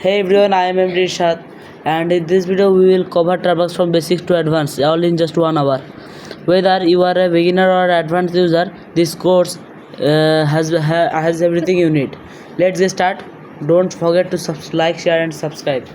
Hey everyone, I am MD Rishad, and in this video we will cover Starbucks from basic to advanced, all in just 1 hour. Whether you are a beginner or advanced user, this course has everything you need. Let's get start. Don't forget to like, share, and subscribe.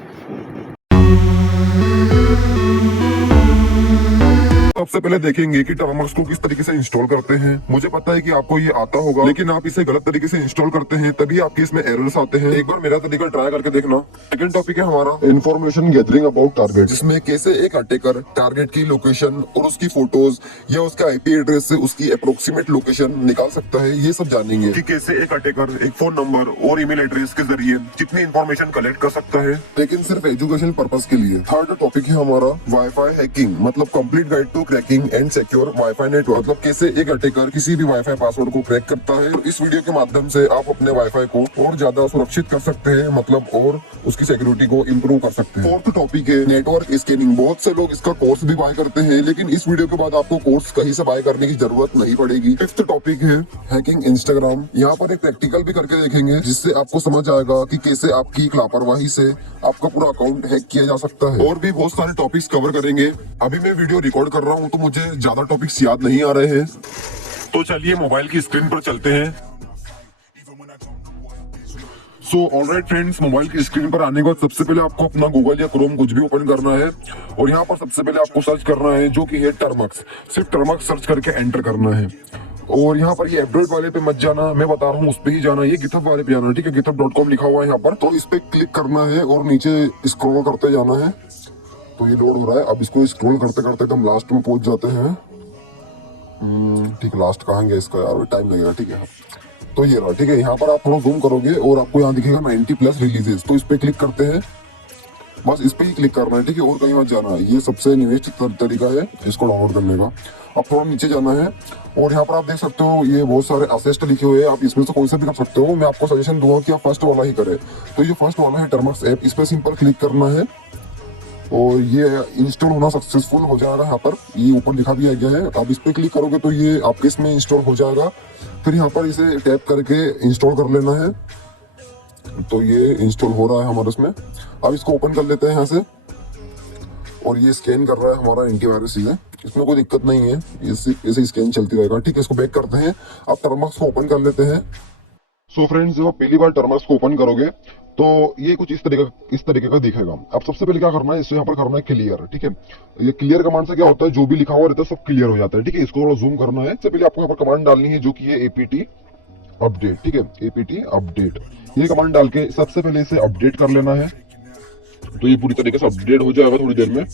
सबसे पहले देखेंगे कि Termux को किस तरीके से install करते हैं। मुझे पता है कि आपको ये आता होगा, लेकिन आप इसे गलत तरीके से इंस्टॉल करते हैं, तभी आपके इसमें एरर्स आते हैं। एक बार मेरा तरीका ट्राई करके देखना। सेकंड टॉपिक है हमारा इन्फॉर्मेशन गैदरिंग अबाउट टारगेट, जिसमें कैसे एक अटैकर टारगेट की लोकेशन और उसकी फोटोज या उसका आईपी एड्रेस से उसकी अप्रोक्सीमेट लोकेशन निकाल सकता है। ये सब जानेंगे कि कैसे एक अटैकर एक फोन नंबर और ईमेल एड्रेस के जरिए कितनी इन्फॉर्मेशन कलेक्ट कर सकता है, लेकिन सिर्फ एजुकेशन पर्पज के लिए। थर्ड टॉपिक है हमारा वाईफाई हैकिंग, मतलब complete guide to cracking and secure WiFi network, मतलब कैसे एक अटैकर किसी भी वाईफाई पासवर्ड को क्रैक करता है। इस वीडियो के माध्यम से आप अपने वाईफाई को और ज्यादा सुरक्षित कर सकते हैं, मतलब और उसकी सिक्योरिटी को इम्प्रूव कर सकते हैं। फोर्थ टॉपिक है नेटवर्क स्कैनिंग। बहुत से लोग इसका कोर्स भी बाय करते हैं, लेकिन इस वीडियो के बाद आपको कोर्स कहीं से बाय करने की जरूरत नहीं पड़ेगी। फिफ्थ टॉपिक है हैकिंग इंस्टाग्राम। यहाँ पर एक प्रैक्टिकल भी करके देखेंगे, जिससे आपको समझ आएगा कि कैसे आपकी लापरवाही से आपका पूरा अकाउंट हैक किया जा सकता है। और भी बहुत सारे टॉपिक्स कवर करेंगे। अभी मैं वीडियो रिकॉर्ड कर रहा हूँ तो मुझे ज्यादा टॉपिक्स याद नहीं आ रहे हैं, तो चलिए मोबाइल की स्क्रीन पर चलते हैं। सो ऑलराइट फ्रेंड्स, मोबाइल की स्क्रीन पर आने के बाद सबसे पहले आपको अपना गूगल या क्रोम कुछ भी ओपन करना है, और यहाँ पर सबसे पहले आपको सर्च करना है जो कि है टर्मक्स। सिर्फ टर्मक्स सर्च करके एंटर करना है, और यहाँ पर ये एंड्रॉइड वाले पे मत जाना, मैं बता रहा हूँ उस पे ही जाना है। ये गिथहब वाले पे जाना है, ठीक है। github.com लिखा हुआ है यहाँ पर, तो इस पे क्लिक करना है और नीचे स्क्रॉल करते जाना है। तो ये लोड हो रहा है। अब इसको स्क्रॉल करते करते एकदम लास्ट में पहुंच जाते हैं। ठीक, लास्ट कहाँ गया इसका यार, टाइम लगेगा, ठीक है। तो ये रहा, ठीक है। यहाँ पर आप थोड़ा जूम करोगे और आपको यहाँ दिखेगा 90+ रिलीजेस, तो इस पे क्लिक करते हैं। बस इस पे ही क्लिक करना है, ठीक है, और कहीं मत जाना है। ये सबसे न्यूएस्ट तरीका है इसको डाउनलोड करने का। अब थोड़ा नीचे जाना है, और यहाँ पर आप देख सकते हो ये बहुत सारे असिस्ट लिखे हुए हैं। आप इसमें से कोई सा भी कर सकते हो। मैं आपको सजेशन दूंगा कि आप फर्स्ट वाला ही करें। तो ये फर्स्ट वाला है टर्मक्स ऐप, इस पे सिंपल क्लिक करना है और ये इंस्टॉल होना सक्सेसफुल हो जाएगा। यहाँ पर ये ऊपर लिखा भी आ गया है। अब इस पे क्लिक करोगे तो ये आपके इसमें इंस्टॉल हो जाएगा। फिर यहाँ पर इसे टैप करके इंस्टॉल कर लेना है। तो ये इंस्टॉल हो रहा है हमारे इसमें। अब इसको ओपन कर लेते हैं यहाँ से, और ये स्कैन कर रहा है हमारा एंटीवायरस ही है, इसमें कोई दिक्कत नहीं है। ऐसे स्कैन चलती रहेगा, ठीक है। इसको बैक करते हैं। अब टर्मक्स को ओपन कर लेते हैं। सो फ्रेंड्स, जब आप पहली बार टर्मक्स को ओपन करोगे तो ये कुछ इस तरीके का दिखेगा। अब सबसे पहले क्या करना है, इससे यहाँ पर करना है क्लियर, ठीक है। ये क्लियर कमांड से क्या होता है, जो भी लिखा हुआ रहता है सब क्लियर हो जाता है, ठीक है। इसको थोड़ा जूम करना है। सबसे पहले आपको यहाँ पर कमांड डालनी है जो कि है APT अपडेट, ठीक है। APT अपडेट, ये कमांड डाल के सबसे पहले इसे अपडेट कर लेना है। तो ये पूरी तरीके से अपडेट हो जाएगा थोड़ी देर में,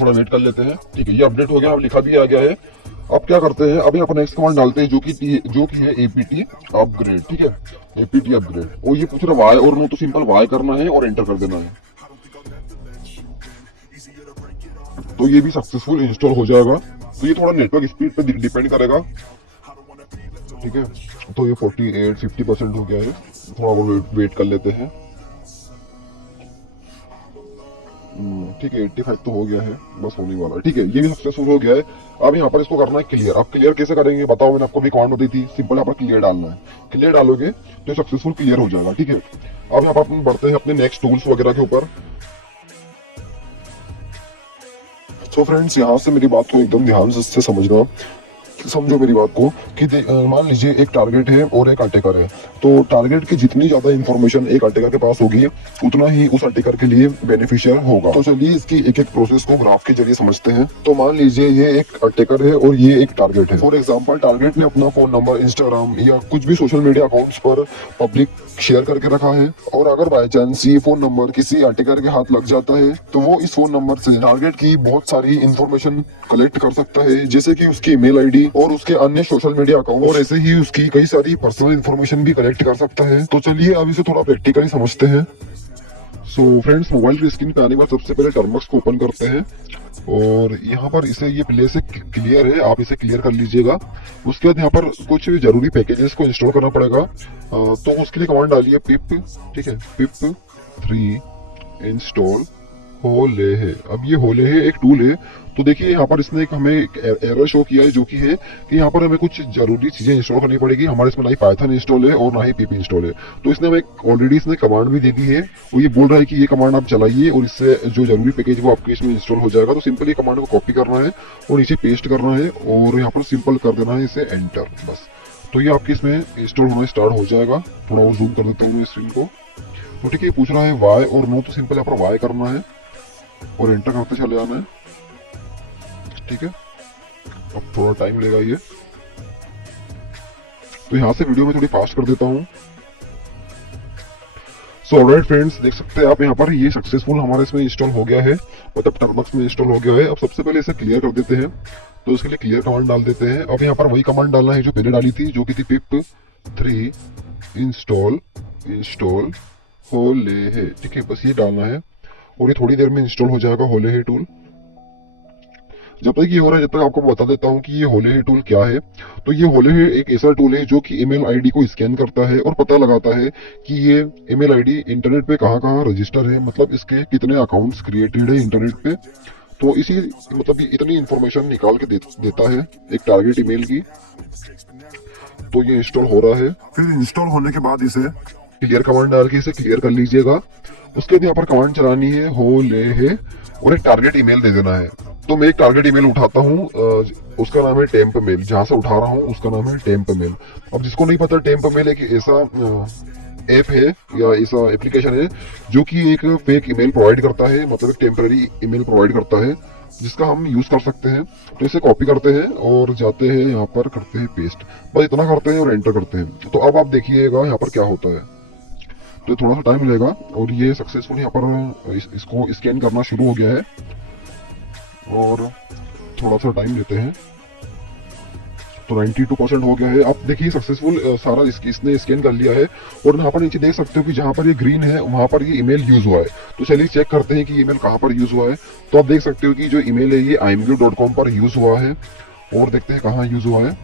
थोड़ा वेट कर लेते हैं, ठीक है। ये अपडेट हो गया, अब लिखा भी आ गया है। अब क्या करते हैं, अभी अपन नेक्स्ट कमांड डालते हैं जो कि है APT अपग्रेड, ठीक है। APT अपग्रेड, और ये पूछ रहा वाई और नो, तो सिंपल वाई करना है और एंटर कर देना है। तो ये भी सक्सेसफुल इंस्टॉल हो जाएगा। तो ये थोड़ा नेटवर्क स्पीड पे डिपेंड करेगा, ठीक है। तो ये 48-50% हो गया है। थोड़ा और वेट कर लेते हैं, ठीक है। 85 तो हो गया है, बस होने वाला है, ठीक है। ये भी सक्सेसफुल हो गया है। अब यहाँ पर इसको करना है क्लियर। अब क्लियर कैसे करेंगे बताओ, मैंने आपको भी कमांड बताई थी। सिंपल यहाँ पर क्लियर डालना है। क्लियर डालोगे तो सक्सेसफुल क्लियर हो जाएगा, ठीक है। अब यहाँ पर अपन बढ़ते हैं अपने नेक्स्ट टूल्स वगैरह के ऊपर। सो फ्रेंड्स, यहाँ से मेरी बात को एकदम ध्यान से समझना, समझो मेरी बात को कि मान लीजिए एक टारगेट है और एक अटैकर है। तो टारगेट की जितनी ज्यादा इंफॉर्मेशन एक अटैकर के पास होगी, उतना ही उस अटैकर के लिए बेनिफिशियल होगा। तो चलिए इसकी एक एक प्रोसेस को ग्राफ के जरिए समझते हैं। तो मान लीजिए ये एक अटैकर है और ये एक टारगेट है। फॉर एग्जाम्पल, टारगेट ने अपना फोन नंबर इंस्टाग्राम या कुछ भी सोशल मीडिया अकाउंट्स पर पब्लिक शेयर करके रखा है, और अगर बाय चांस ये फोन नंबर किसी अटैकर के हाथ लग जाता है, तो वो इस फोन नंबर से टारगेट की बहुत सारी इंफॉर्मेशन कलेक्ट कर सकता है, जैसे कि उसकी ईमेल आईडी और उसके अन्य सोशल मीडिया अकाउंट, और ऐसे ही उसकी कई सारी पर्सनल इंफॉर्मेशन भी कलेक्ट कर सकता है। तो चलिए अब इसे थोड़ा प्रैक्टिकली समझते हैं। सो फ्रेंड्स, मोबाइल की स्क्रीन पे आने के बाद सबसे पहले टर्मक्स को ओपन करते हैं, और यहाँ पर इसे ये पहले से क्लियर है, आप इसे क्लियर कर लीजिएगा। उसके बाद यहाँ पर कुछ जरूरी पैकेजेस को इंस्टॉल करना पड़ेगा। तो उसके लिए कमांड डालिए पिप, ठीक है, pip 3 इंस्टॉल होले है। अब ये होले है एक टूल है। तो देखिए यहाँ पर इसने एक हमें एक एरर शो किया है, जो कि है कि यहाँ पर हमें कुछ जरूरी चीजें इंस्टॉल करनी पड़ेगी। हमारे इसमें ना ही पाइथन इंस्टॉल है और ना ही पीपी इंस्टॉल है। तो इसने हमें ऑलरेडी इसने कमांड भी दे दी है और ये बोल रहा है कि ये कमांड आप चलाइए और इससे जो जरूरी पैकेज वो आपके इसमें इंस्टॉल हो जाएगा। तो सिंपल ये कमांड को कॉपी करना है और नीचे पेस्ट करना है और यहाँ पर सिंपल कर देना है इसे एंटर, बस। तो ये आपके इसमें इंस्टॉल होना स्टार्ट हो जाएगा। थोड़ा और जूम कर देता हूँ मैं स्क्रीन को। तो ठीक है, पूछ रहा है वाई और नो, तो सिंपल यहाँ पर वाई करना है और एंटर करते चले जाना है। ठीक है, अब थोड़ा टाइम लेगा ये। तो यहाँ से वीडियो में थोड़ी फास्ट कर देता हूँ। सो ऑलराइट फ्रेंड्स, देख सकते हैं आप यहाँ पर ये सक्सेसफुल हमारे इसमें इंस्टॉल हो गया है, मतलब टर्बक्स में इंस्टॉल हो गया है। अब सबसे पहले इसे क्लियर कर देते हैं। तो इसके लिए क्लियर कमांड डाल देते हैं। अब यहाँ पर वही कमांड डालना है जो पहले डाली थी, जो कि थी pip 3 इंस्टॉल होले है। ठीक है, बस ये डालना है और ये थोड़ी देर में इंस्टॉल हो जाएगा होले है टूल। जब तक ये हो रहा है, जब तक आपको बता देता हूँ कि ये होले है टूल क्या है। तो ये होले है एक ऐसा टूल है जो कि ईमेल आईडी को स्कैन करता है और पता लगाता है कि ये ईमेल आईडी इंटरनेट पे कहाँ कहाँ रजिस्टर है, मतलब इसके कितने अकाउंट्स क्रिएटेड है इंटरनेट पे। तो इसी मतलब ये इतनी इंफॉर्मेशन निकाल के देता है एक टारगेट ईमेल की। तो ये इंस्टॉल हो रहा है। फिर इंस्टॉल होने के बाद इसे क्लियर कमांड डाल के इसे क्लियर कर लीजिएगा। उसके बाद यहाँ पर कमांड चलानी है होले है और एक टारगेट ईमेल दे देना है। तो मैं एक टारगेट ईमेल उठाता हूँ, उसका नाम है टेम्प मेल। जहां से उठा रहा हूँ उसका नाम है टेम्प मेल। अब जिसको नहीं पता, टेम्प मेल एक ऐसा ऐप है या ऐसा एप्लीकेशन है जो कि एक फेक ईमेल प्रोवाइड करता है, मतलब एक टेम्पररी ईमेल प्रोवाइड करता है जिसका हम यूज कर सकते हैं। तो इसे कॉपी करते हैं और जाते हैं यहाँ पर करते हैं पेस्ट, बस इतना करते हैं और एंटर करते हैं। तो अब आप देखिएगा यहाँ पर क्या होता है। तो थोड़ा सा टाइम लेगा और ये सक्सेसफुल यहाँ पर इसको स्कैन करना शुरू हो गया है और थोड़ा सा टाइम लेते हैं। तो 92% हो गया है। आप देखिए सक्सेसफुल सारा इसने स्कैन कर लिया है और यहाँ पर नीचे देख सकते हो कि जहाँ पर ये ग्रीन है वहां पर ये ईमेल यूज हुआ है। तो चलिए चेक करते हैं कि ईमेल कहाँ पर यूज हुआ है। तो आप देख सकते हो कि जो ईमेल है ये imgu.com पर यूज हुआ है और देखते हैं कहाँ यूज हुआ है।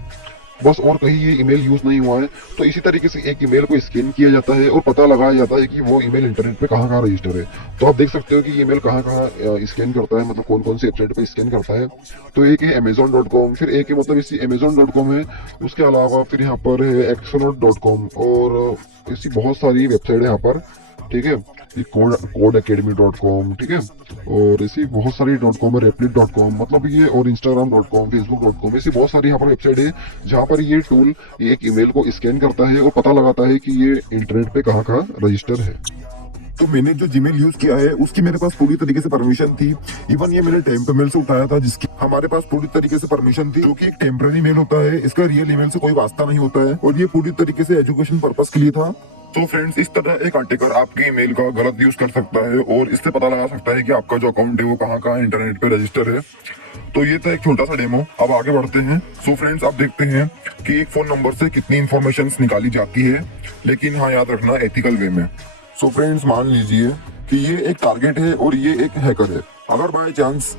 बस और कहीं ये ईमेल यूज नहीं हुआ है। तो इसी तरीके से एक ईमेल को स्कैन किया जाता है और पता लगाया जाता है कि वो ईमेल इंटरनेट पे कहाँ कहाँ रजिस्टर है। तो आप देख सकते हो कि ईमेल कहाँ कहाँ स्कैन करता है, मतलब कौन कौन सी वेबसाइट पे स्कैन करता है। तो एक है amazon.com, फिर एक है मतलब इसी amazon.com है। उसके अलावा फिर यहाँ पर है exonaut.com और ऐसी बहुत सारी वेबसाइट है यहाँ पर। ठीक है, codeacademy.com, ठीक है, और ऐसी बहुत सारी .com है, replit.com, मतलब ये, और instagram.com, facebook.com, ऐसी बहुत सारी यहाँ पर वेबसाइट है जहाँ पर ये टूल एक ईमेल को स्कैन करता है और पता लगाता है कि ये इंटरनेट पे कहाँ कहाँ रजिस्टर है। तो मैंने जो जीमेल यूज किया है उसकी मेरे पास पूरी तरीके से परमिशन थी। इवन ये मैंने टेम्प मेल से उठाया था जिसकी हमारे पास पूरी तरीके से परमिशन थी, जो कि एक टेम्पररी मेल होता है। इसका रियल ईमेल से कोई वास्ता नहीं होता है और ये पूरी तरीके से एजुकेशन पर्पस के लिए था। तो फ्रेंड्स, इस तरह एक अटैकर आपके ईमेल का गलत यूज कर सकता है और इससे पता लगा सकता है कि आपका जो अकाउंट है वो कहाँ कहाँ इंटरनेट पे रजिस्टर है। तो ये था एक छोटा सा डेमो। अब आगे बढ़ते हैं। सो फ्रेंड्स, आप देखते हैं कि एक फोन नंबर से कितनी इन्फॉर्मेशन निकाली जाती है, लेकिन हाँ याद रखना एथिकल वे में। सो फ्रेंड्स, मान लीजिए कि ये एक टारगेट है और ये एक हैकर है। अगर बाय चांस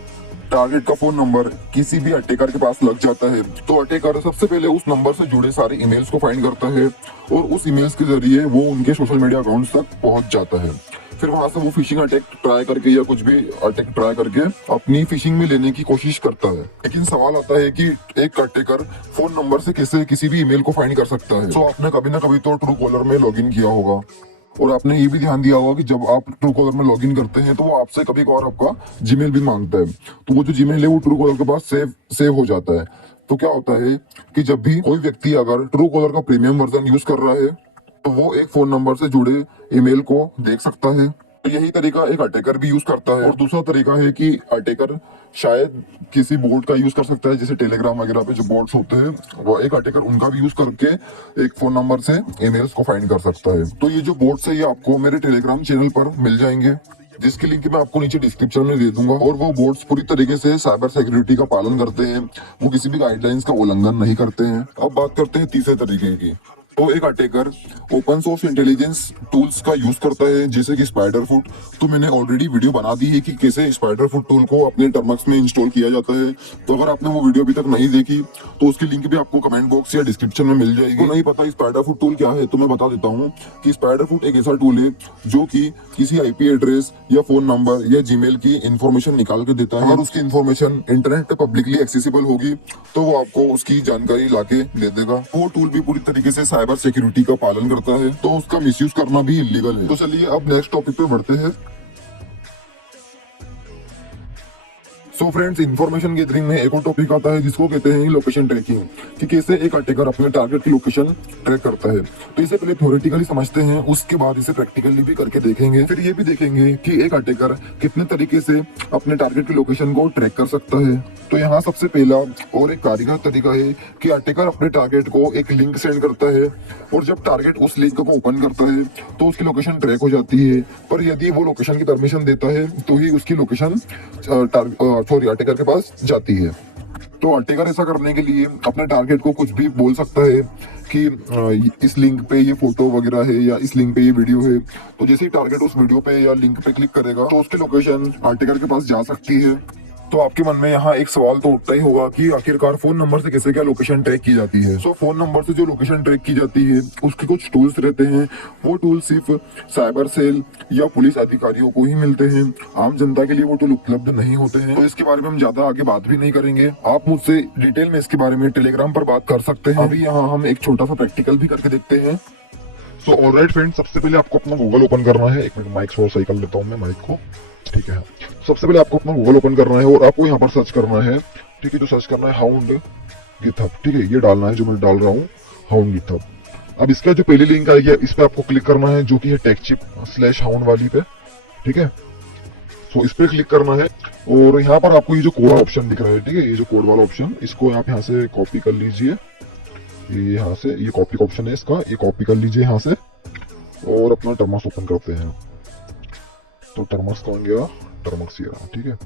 टारगेट का फोन नंबर किसी भी अटैकर के पास लग जाता है तो अटैकर सबसे पहले उस नंबर से जुड़े सारे ईमेल्स को फाइंड करता है और उस ईमेल्स के जरिए वो उनके सोशल मीडिया अकाउंट्स तक पहुंच जाता है। फिर वहां से वो फिशिंग अटैक ट्राई करके या कुछ भी अटैक ट्राई करके अपनी फिशिंग में लेने की कोशिश करता है। लेकिन सवाल आता है कि एक अटैकर फोन नंबर से कैसे किसी भी ईमेल को फाइंड कर सकता है। तो आपने कभी ना कभी तो ट्रू कॉलर में लॉगिन किया होगा और आपने ये भी ध्यान दिया होगा कि जब आप ट्रू कॉलर में लॉगिन करते हैं तो वो आपसे कभी कभार आपका जीमेल भी मांगता है। तो वो जो जीमेल है वो ट्रू कॉलर के पास सेव हो जाता है। तो क्या होता है कि जब भी कोई व्यक्ति अगर ट्रू कॉलर का प्रीमियम वर्जन यूज कर रहा है तो वो एक फोन नंबर से जुड़े ईमेल को देख सकता है। तो यही तरीका एक अटैकर भी यूज करता है। और दूसरा तरीका है कि अटैकर शायद किसी बोट का यूज कर सकता है, जैसे टेलीग्राम वगैरह पे जो बोट्स होते हैं, वो एक अटैकर उनका भी यूज करके एक फोन नंबर से ईमेल्स को फाइंड कर सकता है। तो ये जो बोट्स है ये आपको मेरे टेलीग्राम चैनल पर मिल जाएंगे, जिसकी लिंक मैं आपको नीचे डिस्क्रिप्शन में दे दूंगा। और वो बोट्स पूरी तरीके से साइबर सिक्योरिटी का पालन करते हैं, वो किसी भी गाइडलाइंस का उल्लंघन नहीं करते हैं। अब बात करते हैं तीसरे तरीके की। तो एक attacker open source intelligence tools का यूज करता है जैसे कि स्पाइडरफुट। तो मैंने ऑलरेडी वीडियो बना दी है कि कैसे स्पाइडरफुट टूल को अपने टर्मक्स में इंस्टॉल किया जाता है। तो अगर आपने वो वीडियो अभी तक नहीं देखी तो उसकी लिंक भी आपको कमेंट बॉक्स या डिस्क्रिप्शन में मिल जाएगी। तो नहीं पता स्पाइडरफुट टूल क्या है तो मैं बता देता हूँ कि स्पाइडरफुट एक ऐसा टूल है जो कि किसी आईपी एड्रेस या फोन नंबर या जीमेल की इंफॉर्मेशन निकाल के देता है। अगर उसकी इंफॉर्मेशन इंटरनेट पे पब्लिकली एक्सेसिबल होगी तो वो आपको उसकी जानकारी लाके दे देगा। वो टूल भी पूरी तरीके से साइबर सिक्योरिटी का पालन करता है, तो उसका मिसयूज करना भी इलीगल है। तो चलिए अब नेक्स्ट टॉपिक पे बढ़ते हैं। सो फ्रेंड्स, इन्फॉर्मेशन गैदरिंग में एक और टॉपिक आता है जिसको कहते हैं लोकेशन ट्रैकिंग, कि कैसे एक अटैकर अपने टारगेट की लोकेशन ट्रैक करता है। तो इसे पहले थ्योरेटिकली समझते हैं, उसके बाद इसे प्रैक्टिकली भी करके देखेंगे। फिर ये भी देखेंगे कि एक अटैकर कितने तरीके से अपने टारगेट की लोकेशन को ट्रैक कर सकता है। तो यहाँ सबसे पहला और एक कारीगर तरीका है कि अटैकर अपने टारगेट को एक लिंक सेंड करता है, और जब टारगेट उस लिंक को ओपन करता है तो उसकी लोकेशन ट्रैक हो जाती है। पर यदि वो लोकेशन की परमिशन देता है तो ही उसकी लोकेशन अटैकर के पास जाती है। तो अटैकर ऐसा करने के लिए अपने टारगेट को कुछ भी बोल सकता है कि इस लिंक पे ये फोटो वगैरह है या इस लिंक पे ये वीडियो है। तो जैसे ही टारगेट उस वीडियो पे या लिंक पे क्लिक करेगा तो उसकी लोकेशन अटैकर के पास जा सकती है। तो आपके मन में यहाँ एक सवाल तो उठता ही होगा कि आखिरकार फोन नंबर से कैसे क्या लोकेशन ट्रैक की जाती है। सो फोन नंबर से जो लोकेशन ट्रैक की जाती है उसके कुछ टूल्स रहते हैं। वो टूल सिर्फ साइबर सेल या पुलिस अधिकारियों को ही मिलते हैं, आम जनता के लिए वो टूल उपलब्ध नहीं होते हैं। तो इसके बारे में हम ज्यादा आगे बात भी नहीं करेंगे, आप मुझसे डिटेल में इसके बारे में टेलीग्राम पर बात कर सकते हैं। अभी यहाँ हम एक छोटा सा प्रैक्टिकल भी करके देखते हैं। सो ऑलराइट फ्रेंड, सबसे पहले आपको अपना गूगल ओपन करना है। एक मिनट माइक थोड़ा सही कर लेता हूँ मैं माइक को, ठीक है। सबसे पहले आपको अपना गूगल ओपन करना है और आपको यहाँ पर सर्च करना है, ठीक है। जो सर्च करना है हाउंड गिथहब, ठीक है, ये डालना है जो मैं डाल रहा हूँ, हाउंड गिथहब। अब इसका जो पहली लिंक आएगी इस पे आपको क्लिक करना है, जो कि है techchip/hound वाली पे, ठीक है। सो इस पे क्लिक करना है और यहाँ पर आपको ये जो कोड ऑप्शन दिख रहा है, ठीक है, ये जो कोड वाला ऑप्शन, इसको आप यहाँ से कॉपी कर लीजिए। ये यहाँ से ये कॉपी का ऑप्शन है इसका, ये कॉपी कर लीजिए यहाँ से और अपना टर्मक्स ओपन करते हैं। तो टर्मक्स कौन गया, टर्मक्स ये रहा, ठीक है।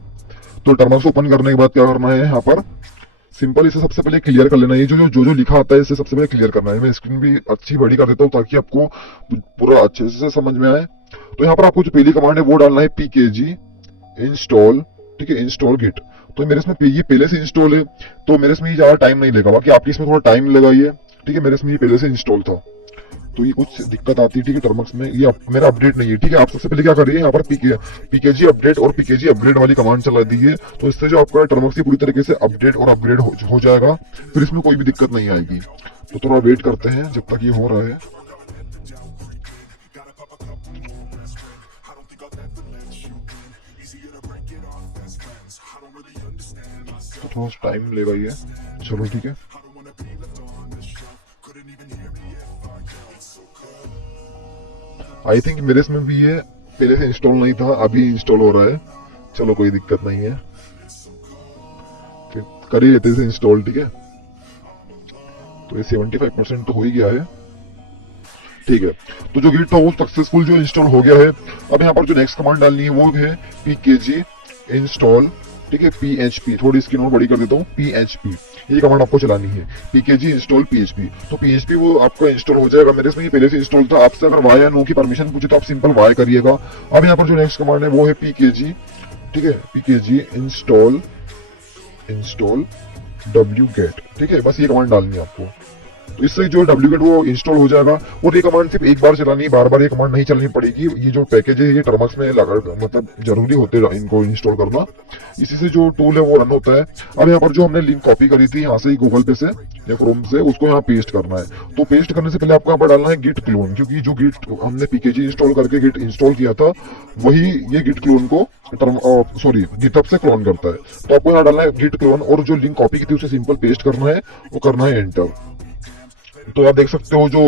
तो टर्मक्स ओपन करने के बाद क्या करना है, यहाँ पर सिंपल इसे सबसे पहले क्लियर कर लेना है। ये जो लिखा आता है इसे सबसे पहले क्लियर करना है। मैं स्क्रीन भी अच्छी बड़ी कर देता हूँ ताकि आपको पूरा अच्छे से समझ में आए। तो यहाँ पर आपको जो पहली कमांड है वो डालना है pkg इंस्टॉल, ठीक है, इंस्टॉल गिट। तो मेरे इसमें ये पहले से इंस्टॉल है तो मेरे इसमें ये ज्यादा टाइम नहीं लेगा, बाकी आपकी इसमें थोड़ा टाइम लगाइए, ठीक है। मेरे इसमें ये पहले से इंस्टॉल था तो ये कुछ दिक्कत आती है, ठीक है। टर्मक्स में ये मेरा अपडेट नहीं है, ठीक है। आप सबसे पहले क्या करिए, यहाँ पर pkg अपडेट और pkg अपग्रेड वाली कमांड चला दीजिए। तो इससे जो आपका टर्मक्स पूरी तरीके से अपडेट और अपग्रेड हो जाएगा, फिर इसमें कोई भी दिक्कत नहीं आएगी। तो थोड़ा वेट करते हैं जब तक ये हो रहा है। तो थोड़ा टाइम लेगा ये, चलो ठीक है। आई थिंक मेरे इसमें भी ये पहले से इंस्टॉल नहीं था, अभी इंस्टॉल हो रहा है। चलो कोई दिक्कत नहीं है, फिर कर ही लेते हैं इंस्टॉल, ठीक है। तो ये 75% तो हो ही गया है, ठीक है। तो जो गिट था वो सक्सेसफुल जो इंस्टॉल हो गया है। अब यहाँ पर जो नेक्स्ट कमांड डालनी है वो है pkg इंस्टॉल, ठीक है, php। थोड़ी इसकी नोट बड़ी कर देता हूँ, php ये कमांड आपको चलानी है, pkg इंस्टॉल php। तो php वो आपका इंस्टॉल हो जाएगा। मेरे इसमें ये पहले से इंस्टॉल था, आपसे अगर वाई या नो की परमिशन पूछे तो आप सिंपल वाई करिएगा। अब यहाँ पर जो नेक्स्ट कमांड है वो है pkg, ठीक है, pkg इंस्टॉल wget, ठीक है। बस ये कमांड डालनी है आपको, तो इससे जो wget वो इंस्टॉल हो जाएगा। और ये कमांड सिर्फ एक बार चलानी है, बार बार ये कमांड नहीं चलनी पड़ेगी। ये जो पैकेज है ये टर्मक्स में लगा, मतलब जरूरी होते हैं इनको इंस्टॉल करना, इसी से जो टूल है वो रन होता है। अब यहाँ पर जो हमने लिंक कॉपी करी थी यहाँ से गूगल पे से या क्रोम से, उसको यहाँ पेस्ट करना है। तो पेस्ट करने से पहले आपको यहाँ पर डालना है गिट क्लोन, क्योंकि जो गिट हमने pkg इंस्टॉल करके गिट इंस्टॉल किया था वही ये गिट क्लोन को गिटहब से क्लोन करता है। तो आपको यहाँ डालना है गिट क्लोन और जो लिंक कॉपी की थी उसे सिंपल पेस्ट करना है, वो करना है एंटर। तो आप देख सकते हो जो